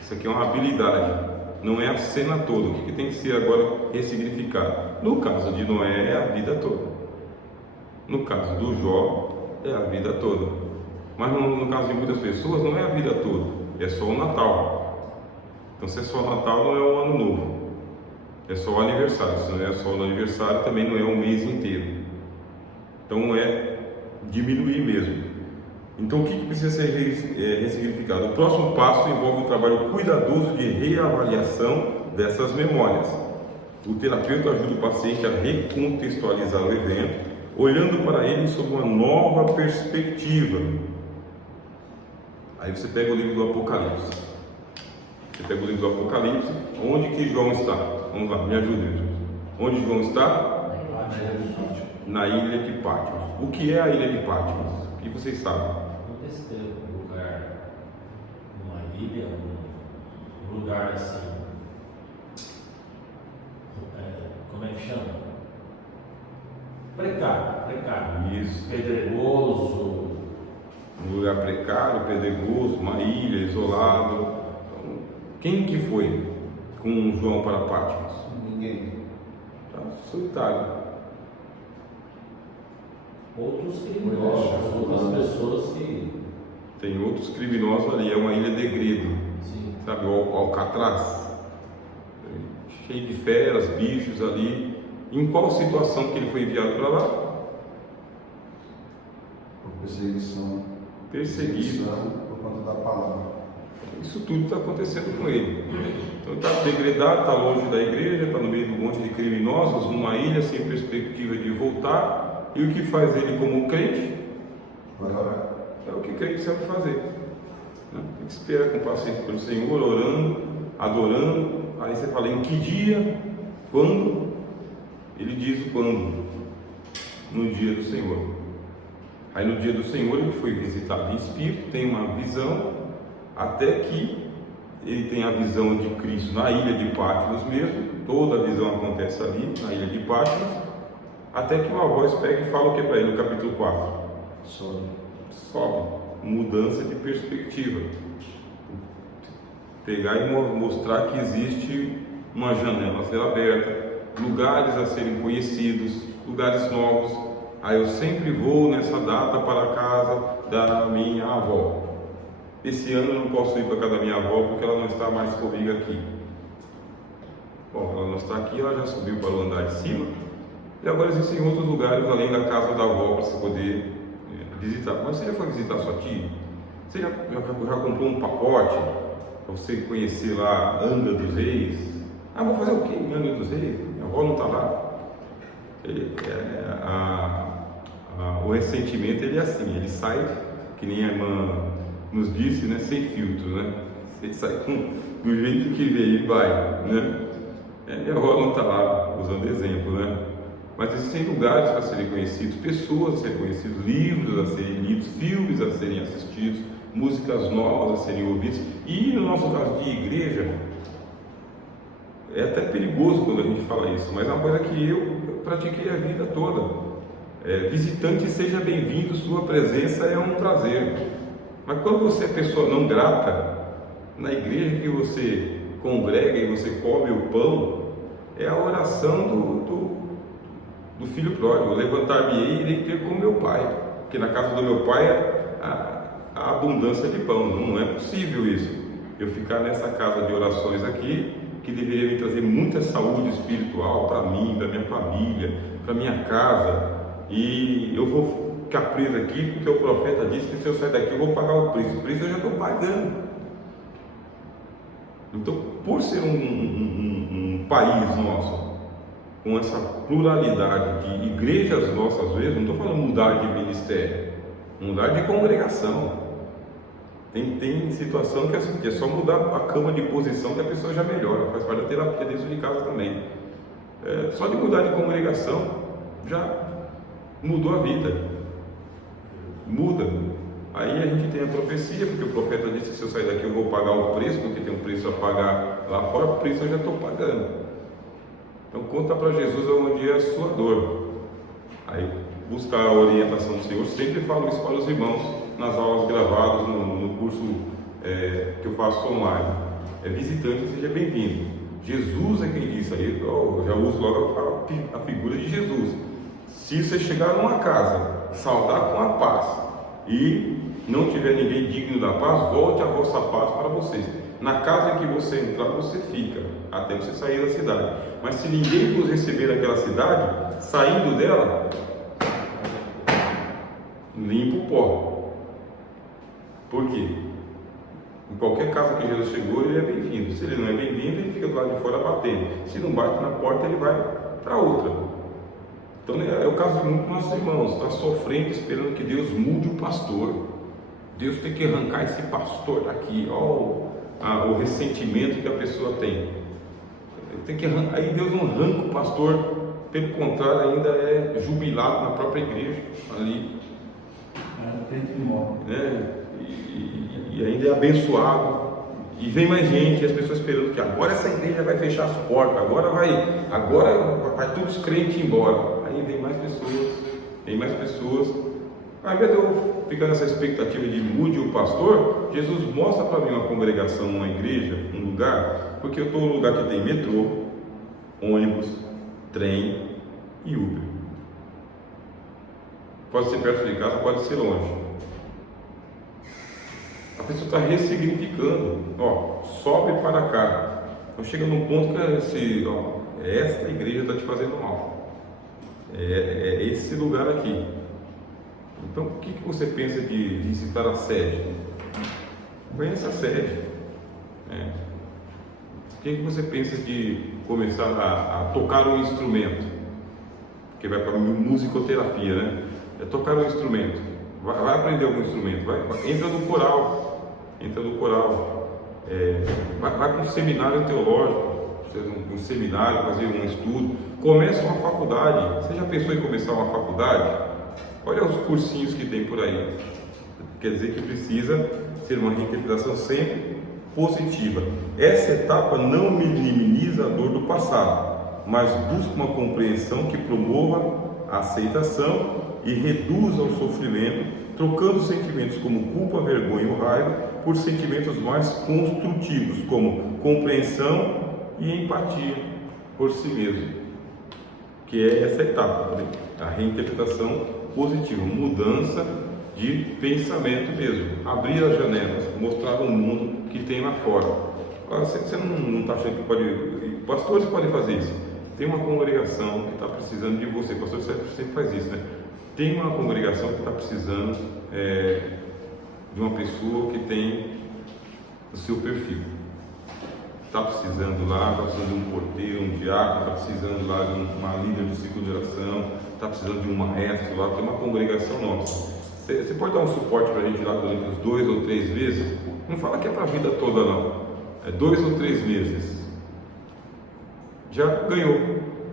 isso aqui é uma habilidade, não é a cena toda. O que tem que ser agora ressignificado? No caso de Noé, é a vida toda. No caso do Jó, é a vida toda. Mas no caso de muitas pessoas, não é a vida toda, é só o Natal. Então, se é só o Natal, não é o Ano Novo, é só o aniversário. Se não é só o aniversário, também não é o mês inteiro. Então, é diminuir mesmo. Então, o que precisa ser ressignificado? O próximo passo envolve um trabalho cuidadoso de reavaliação dessas memórias. O terapeuta ajuda o paciente a recontextualizar o evento, olhando para ele sob uma nova perspectiva. Aí você pega o livro do Apocalipse. Você pega o livro do Apocalipse, onde que João está? Vamos lá, me ajude. Onde João está? Na ilha de Patmos. O que é a ilha de Patmos? O que vocês sabem? Um lugar, uma ilha, um lugar assim, como é que chama? Precário. Isso. Pedregoso. Um lugar precário, pedregoso, uma ilha, isolado. Então, quem que foi com João para Patmos? Ninguém. Tá solitário. Outros criminosos, outras pessoas que... Tem outros criminosos ali, é uma ilha degredo. Sim. Sabe, o Alcatraz, cheio de feras, bichos ali. Em qual situação que ele foi enviado para lá? Por perseguição. Perseguido. Por conta da palavra. Isso tudo está acontecendo com ele. Então ele está degradado, está longe da igreja, está no meio de um monte de criminosos, numa ilha sem perspectiva de voltar. E o que faz ele como crente? Vai orar. É o que crente sabe fazer. Tem que esperar com paciência pelo Senhor, orando, adorando. Aí você fala, em que dia? Quando? Ele diz quando? No dia do Senhor. Aí no dia do Senhor ele foi visitado em espírito, tem uma visão, até que ele tem a visão de Cristo na ilha de Patmos mesmo. Toda a visão acontece ali, na ilha de Patmos. Até que uma voz pega e fala o que para ele no capítulo 4? Sobe. Mudança de perspectiva. Pegar e mostrar que existe uma janela a ser aberta, lugares a serem conhecidos, lugares novos. Aí eu sempre vou nessa data para a casa da minha avó. Esse ano eu não posso ir para a casa da minha avó porque ela não está mais comigo aqui. Bom, ela não está aqui, ela já subiu para o andar de cima. E agora existem outros lugares além da casa da avó para você poder visitar. Mas você já foi visitar sua tia? Você já comprou um pacote para você conhecer lá Angra dos Reis? Ah, vou fazer o quê em Angra dos Reis? Minha avó não está lá. O ressentimento ele é assim, ele sai, que nem a irmã nos disse, né, sem filtro, né? Ele sai do jeito que veio e vai, né? Minha avó não está lá, usando exemplo, né? Mas existem lugares para serem conhecidos, pessoas a serem conhecidas, livros a serem lidos, filmes a serem assistidos, músicas novas a serem ouvidas. E no nosso caso de igreja, é até perigoso quando a gente fala isso, mas é uma coisa que eu pratiquei a vida toda. Visitante, seja bem-vindo, sua presença é um prazer. Mas quando você é pessoa não grata, na igreja que você congrega e você come o pão, é a oração do filho pródigo: levantar-me-ei e irei ter com meu pai, porque na casa do meu pai há abundância de pão. Não é possível isso, eu ficar nessa casa de orações aqui, que deveria me trazer muita saúde espiritual para mim, para minha família, para minha casa, e eu vou ficar preso aqui porque o profeta disse que se eu sair daqui eu vou pagar o preço. O preço eu já estou pagando. Então, por ser um país nosso com essa pluralidade de igrejas nossas, vezes, não estou falando mudar de ministério, mudar de congregação. Tem situação que é assim, é só mudar a cama de posição que a pessoa já melhora, faz parte da terapia dentro de casa também. Só de mudar de congregação já mudou a vida. Muda. Aí a gente tem a profecia, porque o profeta disse: se eu sair daqui eu vou pagar o preço, porque tem um preço a pagar lá fora, o preço eu já estou pagando. Então conta para Jesus onde é a sua dor. Aí buscar a orientação do Senhor. Sempre falo isso para os irmãos nas aulas gravadas, no curso que eu faço online. Visitante, seja bem-vindo. Jesus é quem disse aí, eu já uso logo a figura de Jesus. Se você chegar numa casa, saudar com a paz e não tiver ninguém digno da paz, volte a vossa paz para vocês. Na casa em que você entrar, você fica, até você sair da cidade. Mas se ninguém vos receber naquela cidade, saindo dela, limpa o pó. Por quê? Em qualquer casa que Jesus chegou, ele é bem-vindo. Se ele não é bem-vindo, ele fica do lado de fora batendo. Se não bate na porta, ele vai para outra. Então é o caso de muitos nossos irmãos, está sofrendo, esperando que Deus mude o pastor. Deus tem que arrancar esse pastor daqui. O ressentimento que a pessoa tem. Aí Deus não arranca o pastor, pelo contrário, ainda é jubilado na própria igreja ali. E ainda é abençoado. E vem mais gente, e as pessoas esperando que agora essa igreja vai fechar as portas, agora vai todos os crentes embora. Aí vem mais pessoas. Ao invés de eu ficar nessa expectativa de mude o pastor, Jesus mostra para mim uma congregação, uma igreja, um lugar, porque eu estou num lugar que tem metrô, ônibus, trem e Uber. Pode ser perto de casa, pode ser longe. A pessoa está ressignificando, sobe para cá. Então chega num ponto que esta igreja está te fazendo mal. É esse lugar aqui. Então o que você pensa de visitar a sede? Conheça a sede. O que você pensa de começar a tocar um instrumento? Que vai para a musicoterapia, né? É tocar um instrumento. Vai aprender algum instrumento. Entra no coral. Vai para um seminário teológico. Um seminário, fazer um estudo. Começa uma faculdade. Você já pensou em começar uma faculdade? Olha os cursinhos que tem por aí. Quer dizer que precisa ser uma reinterpretação sempre positiva. Essa etapa não minimiza a dor do passado, mas busca uma compreensão que promova a aceitação e reduza o sofrimento, trocando sentimentos como culpa, vergonha ou raiva por sentimentos mais construtivos, como compreensão e empatia por si mesmo, que é essa etapa, né? A reinterpretação positiva, mudança de pensamento mesmo, abrir as janelas, mostrar o mundo que tem lá fora. Você não está achando que pode... Pastores podem fazer isso. Tem uma congregação que está precisando de você. Pastor sempre faz isso, né? Tem uma congregação que está precisando de uma pessoa que tem o seu perfil. Está precisando lá, está precisando de um porteiro, um diácono, está precisando lá de uma líder de ciclo de oração, está precisando de um maestro lá, tem uma congregação nossa. Você pode dar um suporte para a gente lá durante uns 2 ou 3 meses? Não fala que é para a vida toda não, é 2 ou 3 meses. Já ganhou,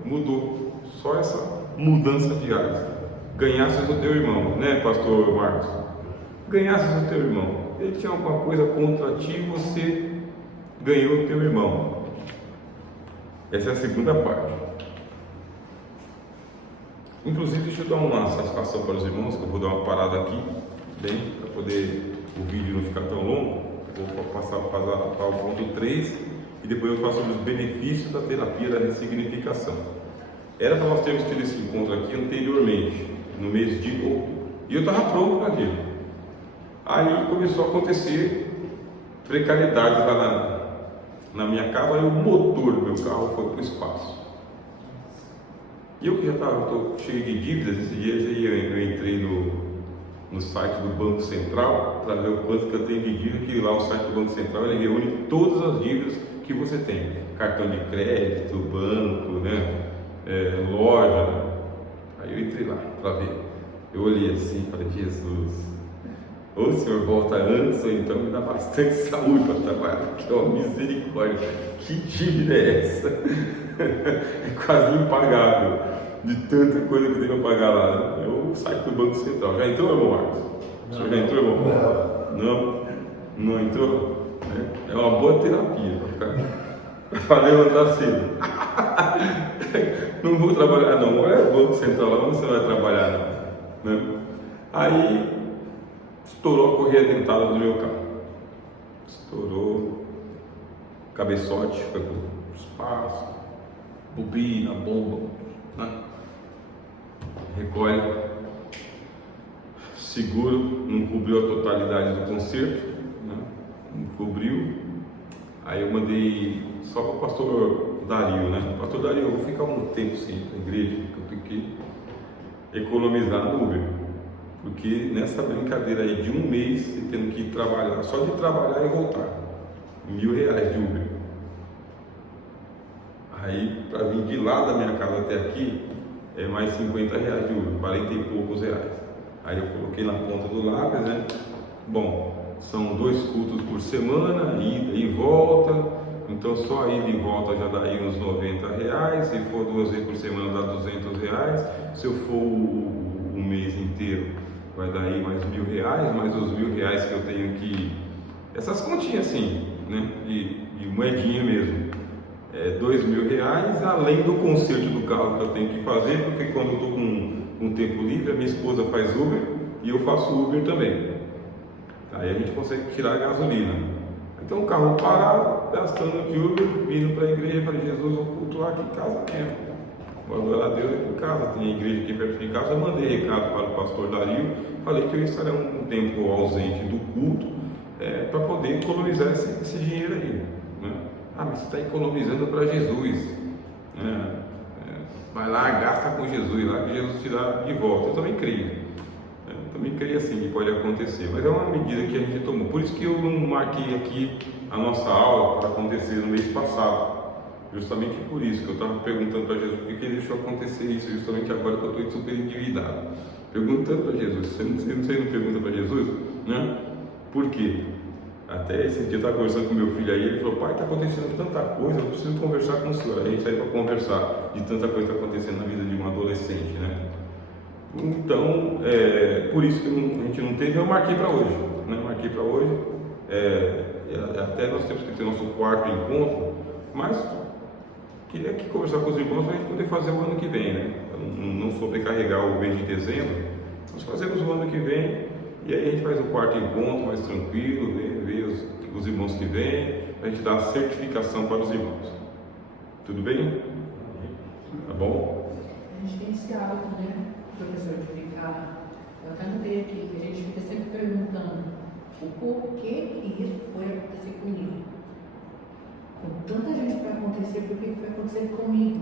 mudou, só essa mudança de hábitos. Ganhasses o teu irmão, né, pastor Marcos? Ganhasses o teu irmão, ele tinha alguma coisa contra ti, você ganhou o teu irmão. Essa é a segunda parte. Inclusive, deixa eu dar uma satisfação para os irmãos, que eu vou dar uma parada aqui, bem, para poder o vídeo não ficar tão longo. Vou passar para o ponto 3 e depois eu falo sobre os benefícios da terapia da ressignificação. Era para nós termos tido esse encontro aqui anteriormente, no mês de outubro, e eu estava pronto para aquilo. Aí começou a acontecer precariedade lá na minha casa, aí o motor do meu carro foi para o espaço. E eu que já estou cheio de dívidas, esse dia eu entrei no site do Banco Central para ver o quanto que eu tenho de dívida, que lá o site do Banco Central ele reúne todas as dívidas que você tem, cartão de crédito, banco, né, loja. Aí eu entrei lá para ver, eu olhei assim e falei: Jesus, ou o Senhor volta antes, ou então me dá bastante saúde para trabalhar, que é uma misericórdia. Que dívida é essa? É quase impagável, de tanta coisa que eu tenho que pagar lá. É o site do Banco Central. Já entrou, irmão Marcos? O senhor já entrou, irmão? Não. Não entrou? É uma boa terapia para levantar cedo. Não vou trabalhar não, olha, vou sentar lá, você vai trabalhar não, né? Aí estourou a correia dentada do meu carro, estourou, cabeçote, foi com espaço, bobina, bomba, né? Recolhe, seguro, não cobriu a totalidade do conserto, né? Não cobriu. Aí eu mandei só para o pastor Dario, né? Pastor Dario, eu vou ficar um tempo sem ir para a igreja, porque eu tenho que economizar no Uber. Porque nessa brincadeira aí de um mês, tendo que ir trabalhar, só de trabalhar e voltar, R$1.000 de Uber. Aí, para vir de lá da minha casa até aqui, é mais R$50 de Uber, 40 e poucos reais. Aí eu coloquei na ponta do lápis, né? Bom, são 2 cultos por semana, ida e volta, então só a ida e volta já dá aí uns R$90, se for 2 vezes por semana dá R$200, se eu for o mês inteiro vai dar aí mais R$1.000, mais os R$1.000 que eu tenho que... Essas continhas assim, né, de moedinha mesmo, R$2.000, além do conserto do carro que eu tenho que fazer, porque quando eu estou com tempo livre, a minha esposa faz Uber e eu faço Uber também. Aí a gente consegue tirar a gasolina. Então o carro parado, gastando de Uber, vindo para a igreja, falei, Jesus, eu vou cultuar aqui em casa mesmo. Vou adorar a Deus aqui em casa, tem a igreja aqui perto de casa. Eu mandei recado para o pastor Dario, falei que eu estaria um tempo ausente do culto para poder economizar esse dinheiro aí, né? Ah, mas você está economizando para Jesus, né? Vai lá, gasta com Jesus, lá que Jesus te dá de volta. Eu também creio. Também creio assim que pode acontecer, mas é uma medida que a gente tomou. Por isso que eu não marquei aqui a nossa aula para acontecer no mês passado. Justamente por isso que eu estava perguntando para Jesus por que ele deixou acontecer isso, justamente agora que eu estou super endividado. Perguntando para Jesus, você não pergunta para Jesus, né? Por quê? Até esse dia eu estava conversando com meu filho aí, ele falou, pai, está acontecendo tanta coisa, eu preciso conversar com o senhor. Aí a gente saiu para conversar de tanta coisa que está acontecendo na vida de um adolescente, né? Então, por isso que a gente não teve, eu marquei para hoje, né? Marquei para hoje, até nós temos que ter nosso 4º encontro, mas queria aqui conversar com os irmãos para a gente poder fazer o ano que vem, né? Não sobrecarregar o mês de dezembro, nós fazemos o ano que vem, e aí a gente faz o 4º encontro mais tranquilo, ver os irmãos que vêm, a gente dá a certificação para os irmãos. Tudo bem? Tá bom? A gente tem esse hábito, né, professor, de ficar, eu até notei aqui, que a gente fica sempre perguntando o porquê que isso foi acontecer comigo. Com tanta gente para acontecer, por que foi acontecer comigo?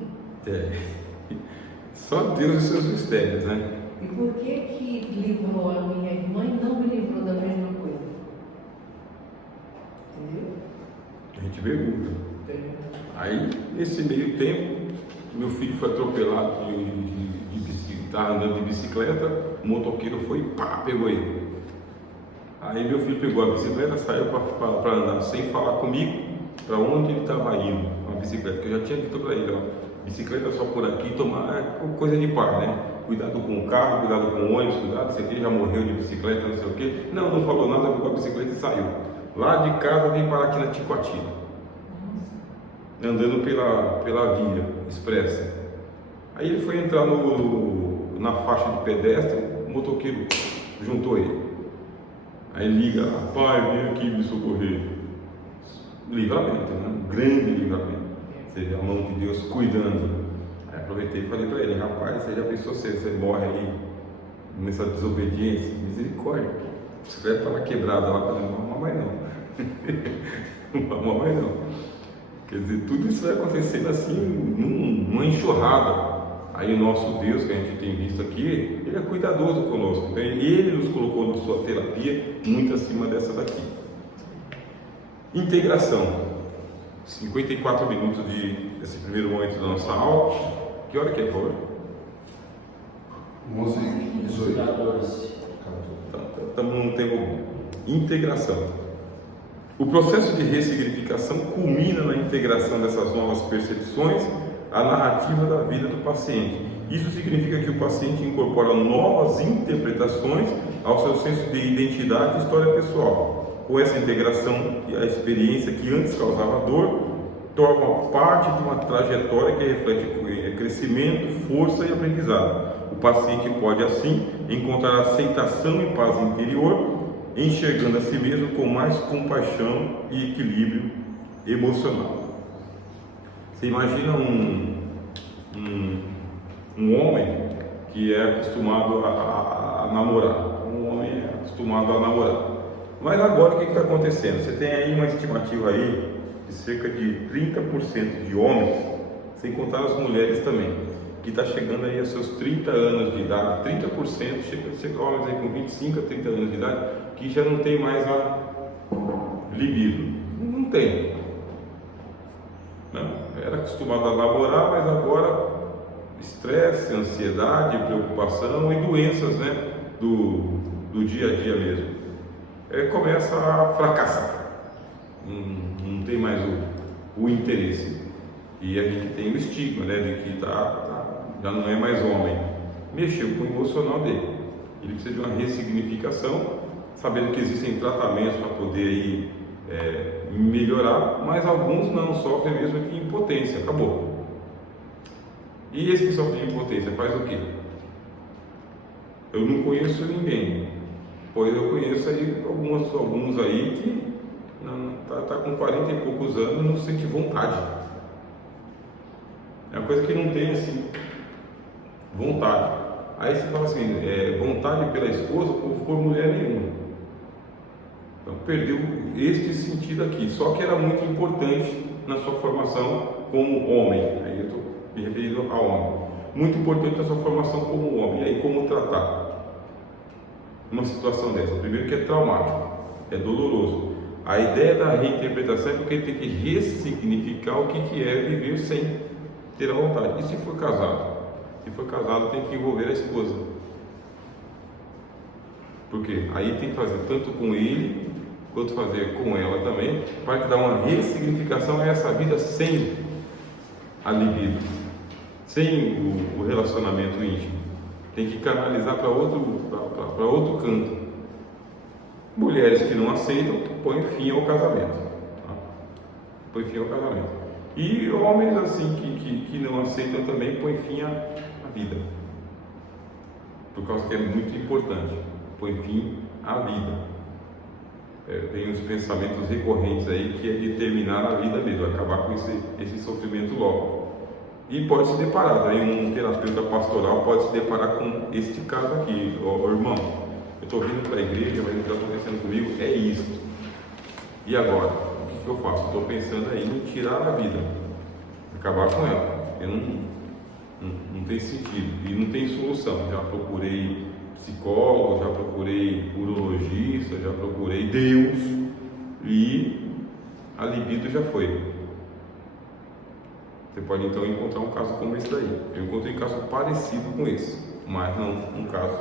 Só Deus e seus mistérios, né? E por que livrou a minha irmã e não me livrou da mesma coisa? Entendeu? A gente pergunta. Aí, nesse meio tempo, meu filho foi atropelado de bicicleta, estava andando de bicicleta, o motoqueiro foi e pá, pegou ele. Aí meu filho pegou a bicicleta, saiu para andar sem falar comigo, para onde ele estava indo com a bicicleta, que eu já tinha dito para ele, ó, bicicleta só por aqui, tomar coisa de pai, né? Cuidado com o carro, cuidado com o ônibus, cuidado, você aqui já morreu de bicicleta, não sei o quê. Não falou nada, pegou a bicicleta e saiu. Lá de casa veio parar aqui na Ticoatina, andando pela via expressa. Aí ele foi entrar na faixa de pedestre, o motoqueiro juntou ele. Aí liga lá, pai, vem aqui me socorrer. Livramento, né? Um grande livramento. Você vê a mão de Deus cuidando. Aí aproveitei e falei para ele, rapaz, você já pensou se você morre aí nessa desobediência? Misericórdia. A bicicleta está lá quebrada lá, não mamãe não. Mamãe não. Quer dizer, tudo isso vai acontecendo assim, numa enxurrada. Aí o nosso Deus, que a gente tem visto aqui, Ele é cuidadoso conosco. Então, Ele nos colocou na sua terapia muito acima dessa daqui. Integração. 54 minutos desse primeiro momento da nossa aula. Que hora que é agora? 11h18. 14. Estamos num tempo bom. Integração. O processo de ressignificação culmina na integração dessas novas percepções à narrativa da vida do paciente. Isso significa que o paciente incorpora novas interpretações ao seu senso de identidade e história pessoal. Com essa integração, a experiência que antes causava dor torna parte de uma trajetória que reflete crescimento, força e aprendizado. O paciente pode, assim, encontrar aceitação e paz interior, enxergando a si mesmo com mais compaixão e equilíbrio emocional. Você imagina um homem que é acostumado a namorar. Um homem é acostumado a namorar. Mas agora o que está acontecendo? Você tem aí uma estimativa aí de cerca de 30% de homens, sem contar as mulheres também, que está chegando aí aos seus 30 anos de idade. 30% chega homens aí com 25 a 30 anos de idade que já não tem mais a libido. Não tem. Não. Era acostumado a namorar, mas agora estresse, ansiedade, preocupação e doenças, né, do dia a dia mesmo. Começa a fracassar. Não tem mais o interesse. E a gente tem o estigma, né, de que já não é mais homem. Mexeu com o emocional dele. Ele precisa de uma ressignificação, sabendo que existem tratamentos para poder aí, melhorar, mas alguns não sofrem mesmo de impotência. Acabou. E esse que sofre de impotência faz o quê? Eu não conheço ninguém, pois eu conheço aí alguns aí que tá com 40 e poucos anos e não sente vontade. É uma coisa que não tem assim, vontade. Aí você fala assim, vontade pela esposa ou por mulher nenhuma. Então perdeu este sentido aqui, só que era muito importante na sua formação como homem. Aí eu estou me referindo a homem. Muito importante na sua formação como homem. Aí como tratar uma situação dessa? Primeiro que é traumático, é doloroso. A ideia da reinterpretação é porque ele tem que ressignificar o que é viver sem ter a vontade. E se for casado? Se for casado, tem que envolver a esposa. Porque aí tem que fazer tanto com ele, quanto fazer com ela também, para dar uma ressignificação a essa vida sem a libido, sem o relacionamento íntimo. Tem que canalizar para outro canto. Mulheres que não aceitam, põem fim ao casamento. Tá? Põe fim ao casamento. E homens assim que não aceitam também, põem fim à vida. Por causa que é muito importante. Põe fim à vida. Tem uns pensamentos recorrentes aí que é de terminar a vida mesmo, acabar com esse sofrimento logo. E pode se deparar, aí um terapeuta pastoral pode se deparar com este caso aqui. Irmão, eu estou vindo para a igreja, mas o que está acontecendo comigo é isso. E agora? O que eu faço? Estou pensando aí em tirar a vida, acabar com ela, porque não tem sentido e não tem solução. Já procurei psicólogo, já procurei urologista, já procurei Deus e a libido já foi. Você pode então encontrar um caso como esse daí. Eu encontrei um caso parecido com esse, mas não um caso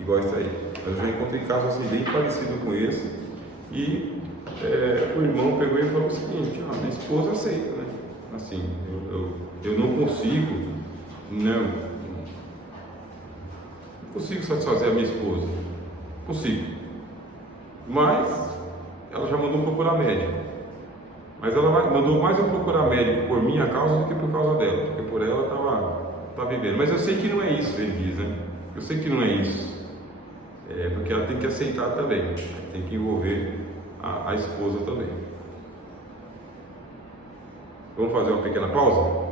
igual esse aí. Mas eu já encontrei casos assim bem parecido com esse e o irmão pegou e falou o seguinte: minha esposa aceita, né? Assim, eu não consigo, né? Consigo satisfazer a minha esposa, consigo, mas ela já mandou procurar médico, mas ela mandou mais eu procurar médico por minha causa do que por causa dela, porque por ela tá vivendo, mas eu sei que não é isso, ele diz, né? Eu sei que não é isso, porque ela tem que aceitar também, tem que envolver a esposa também. Vamos fazer uma pequena pausa?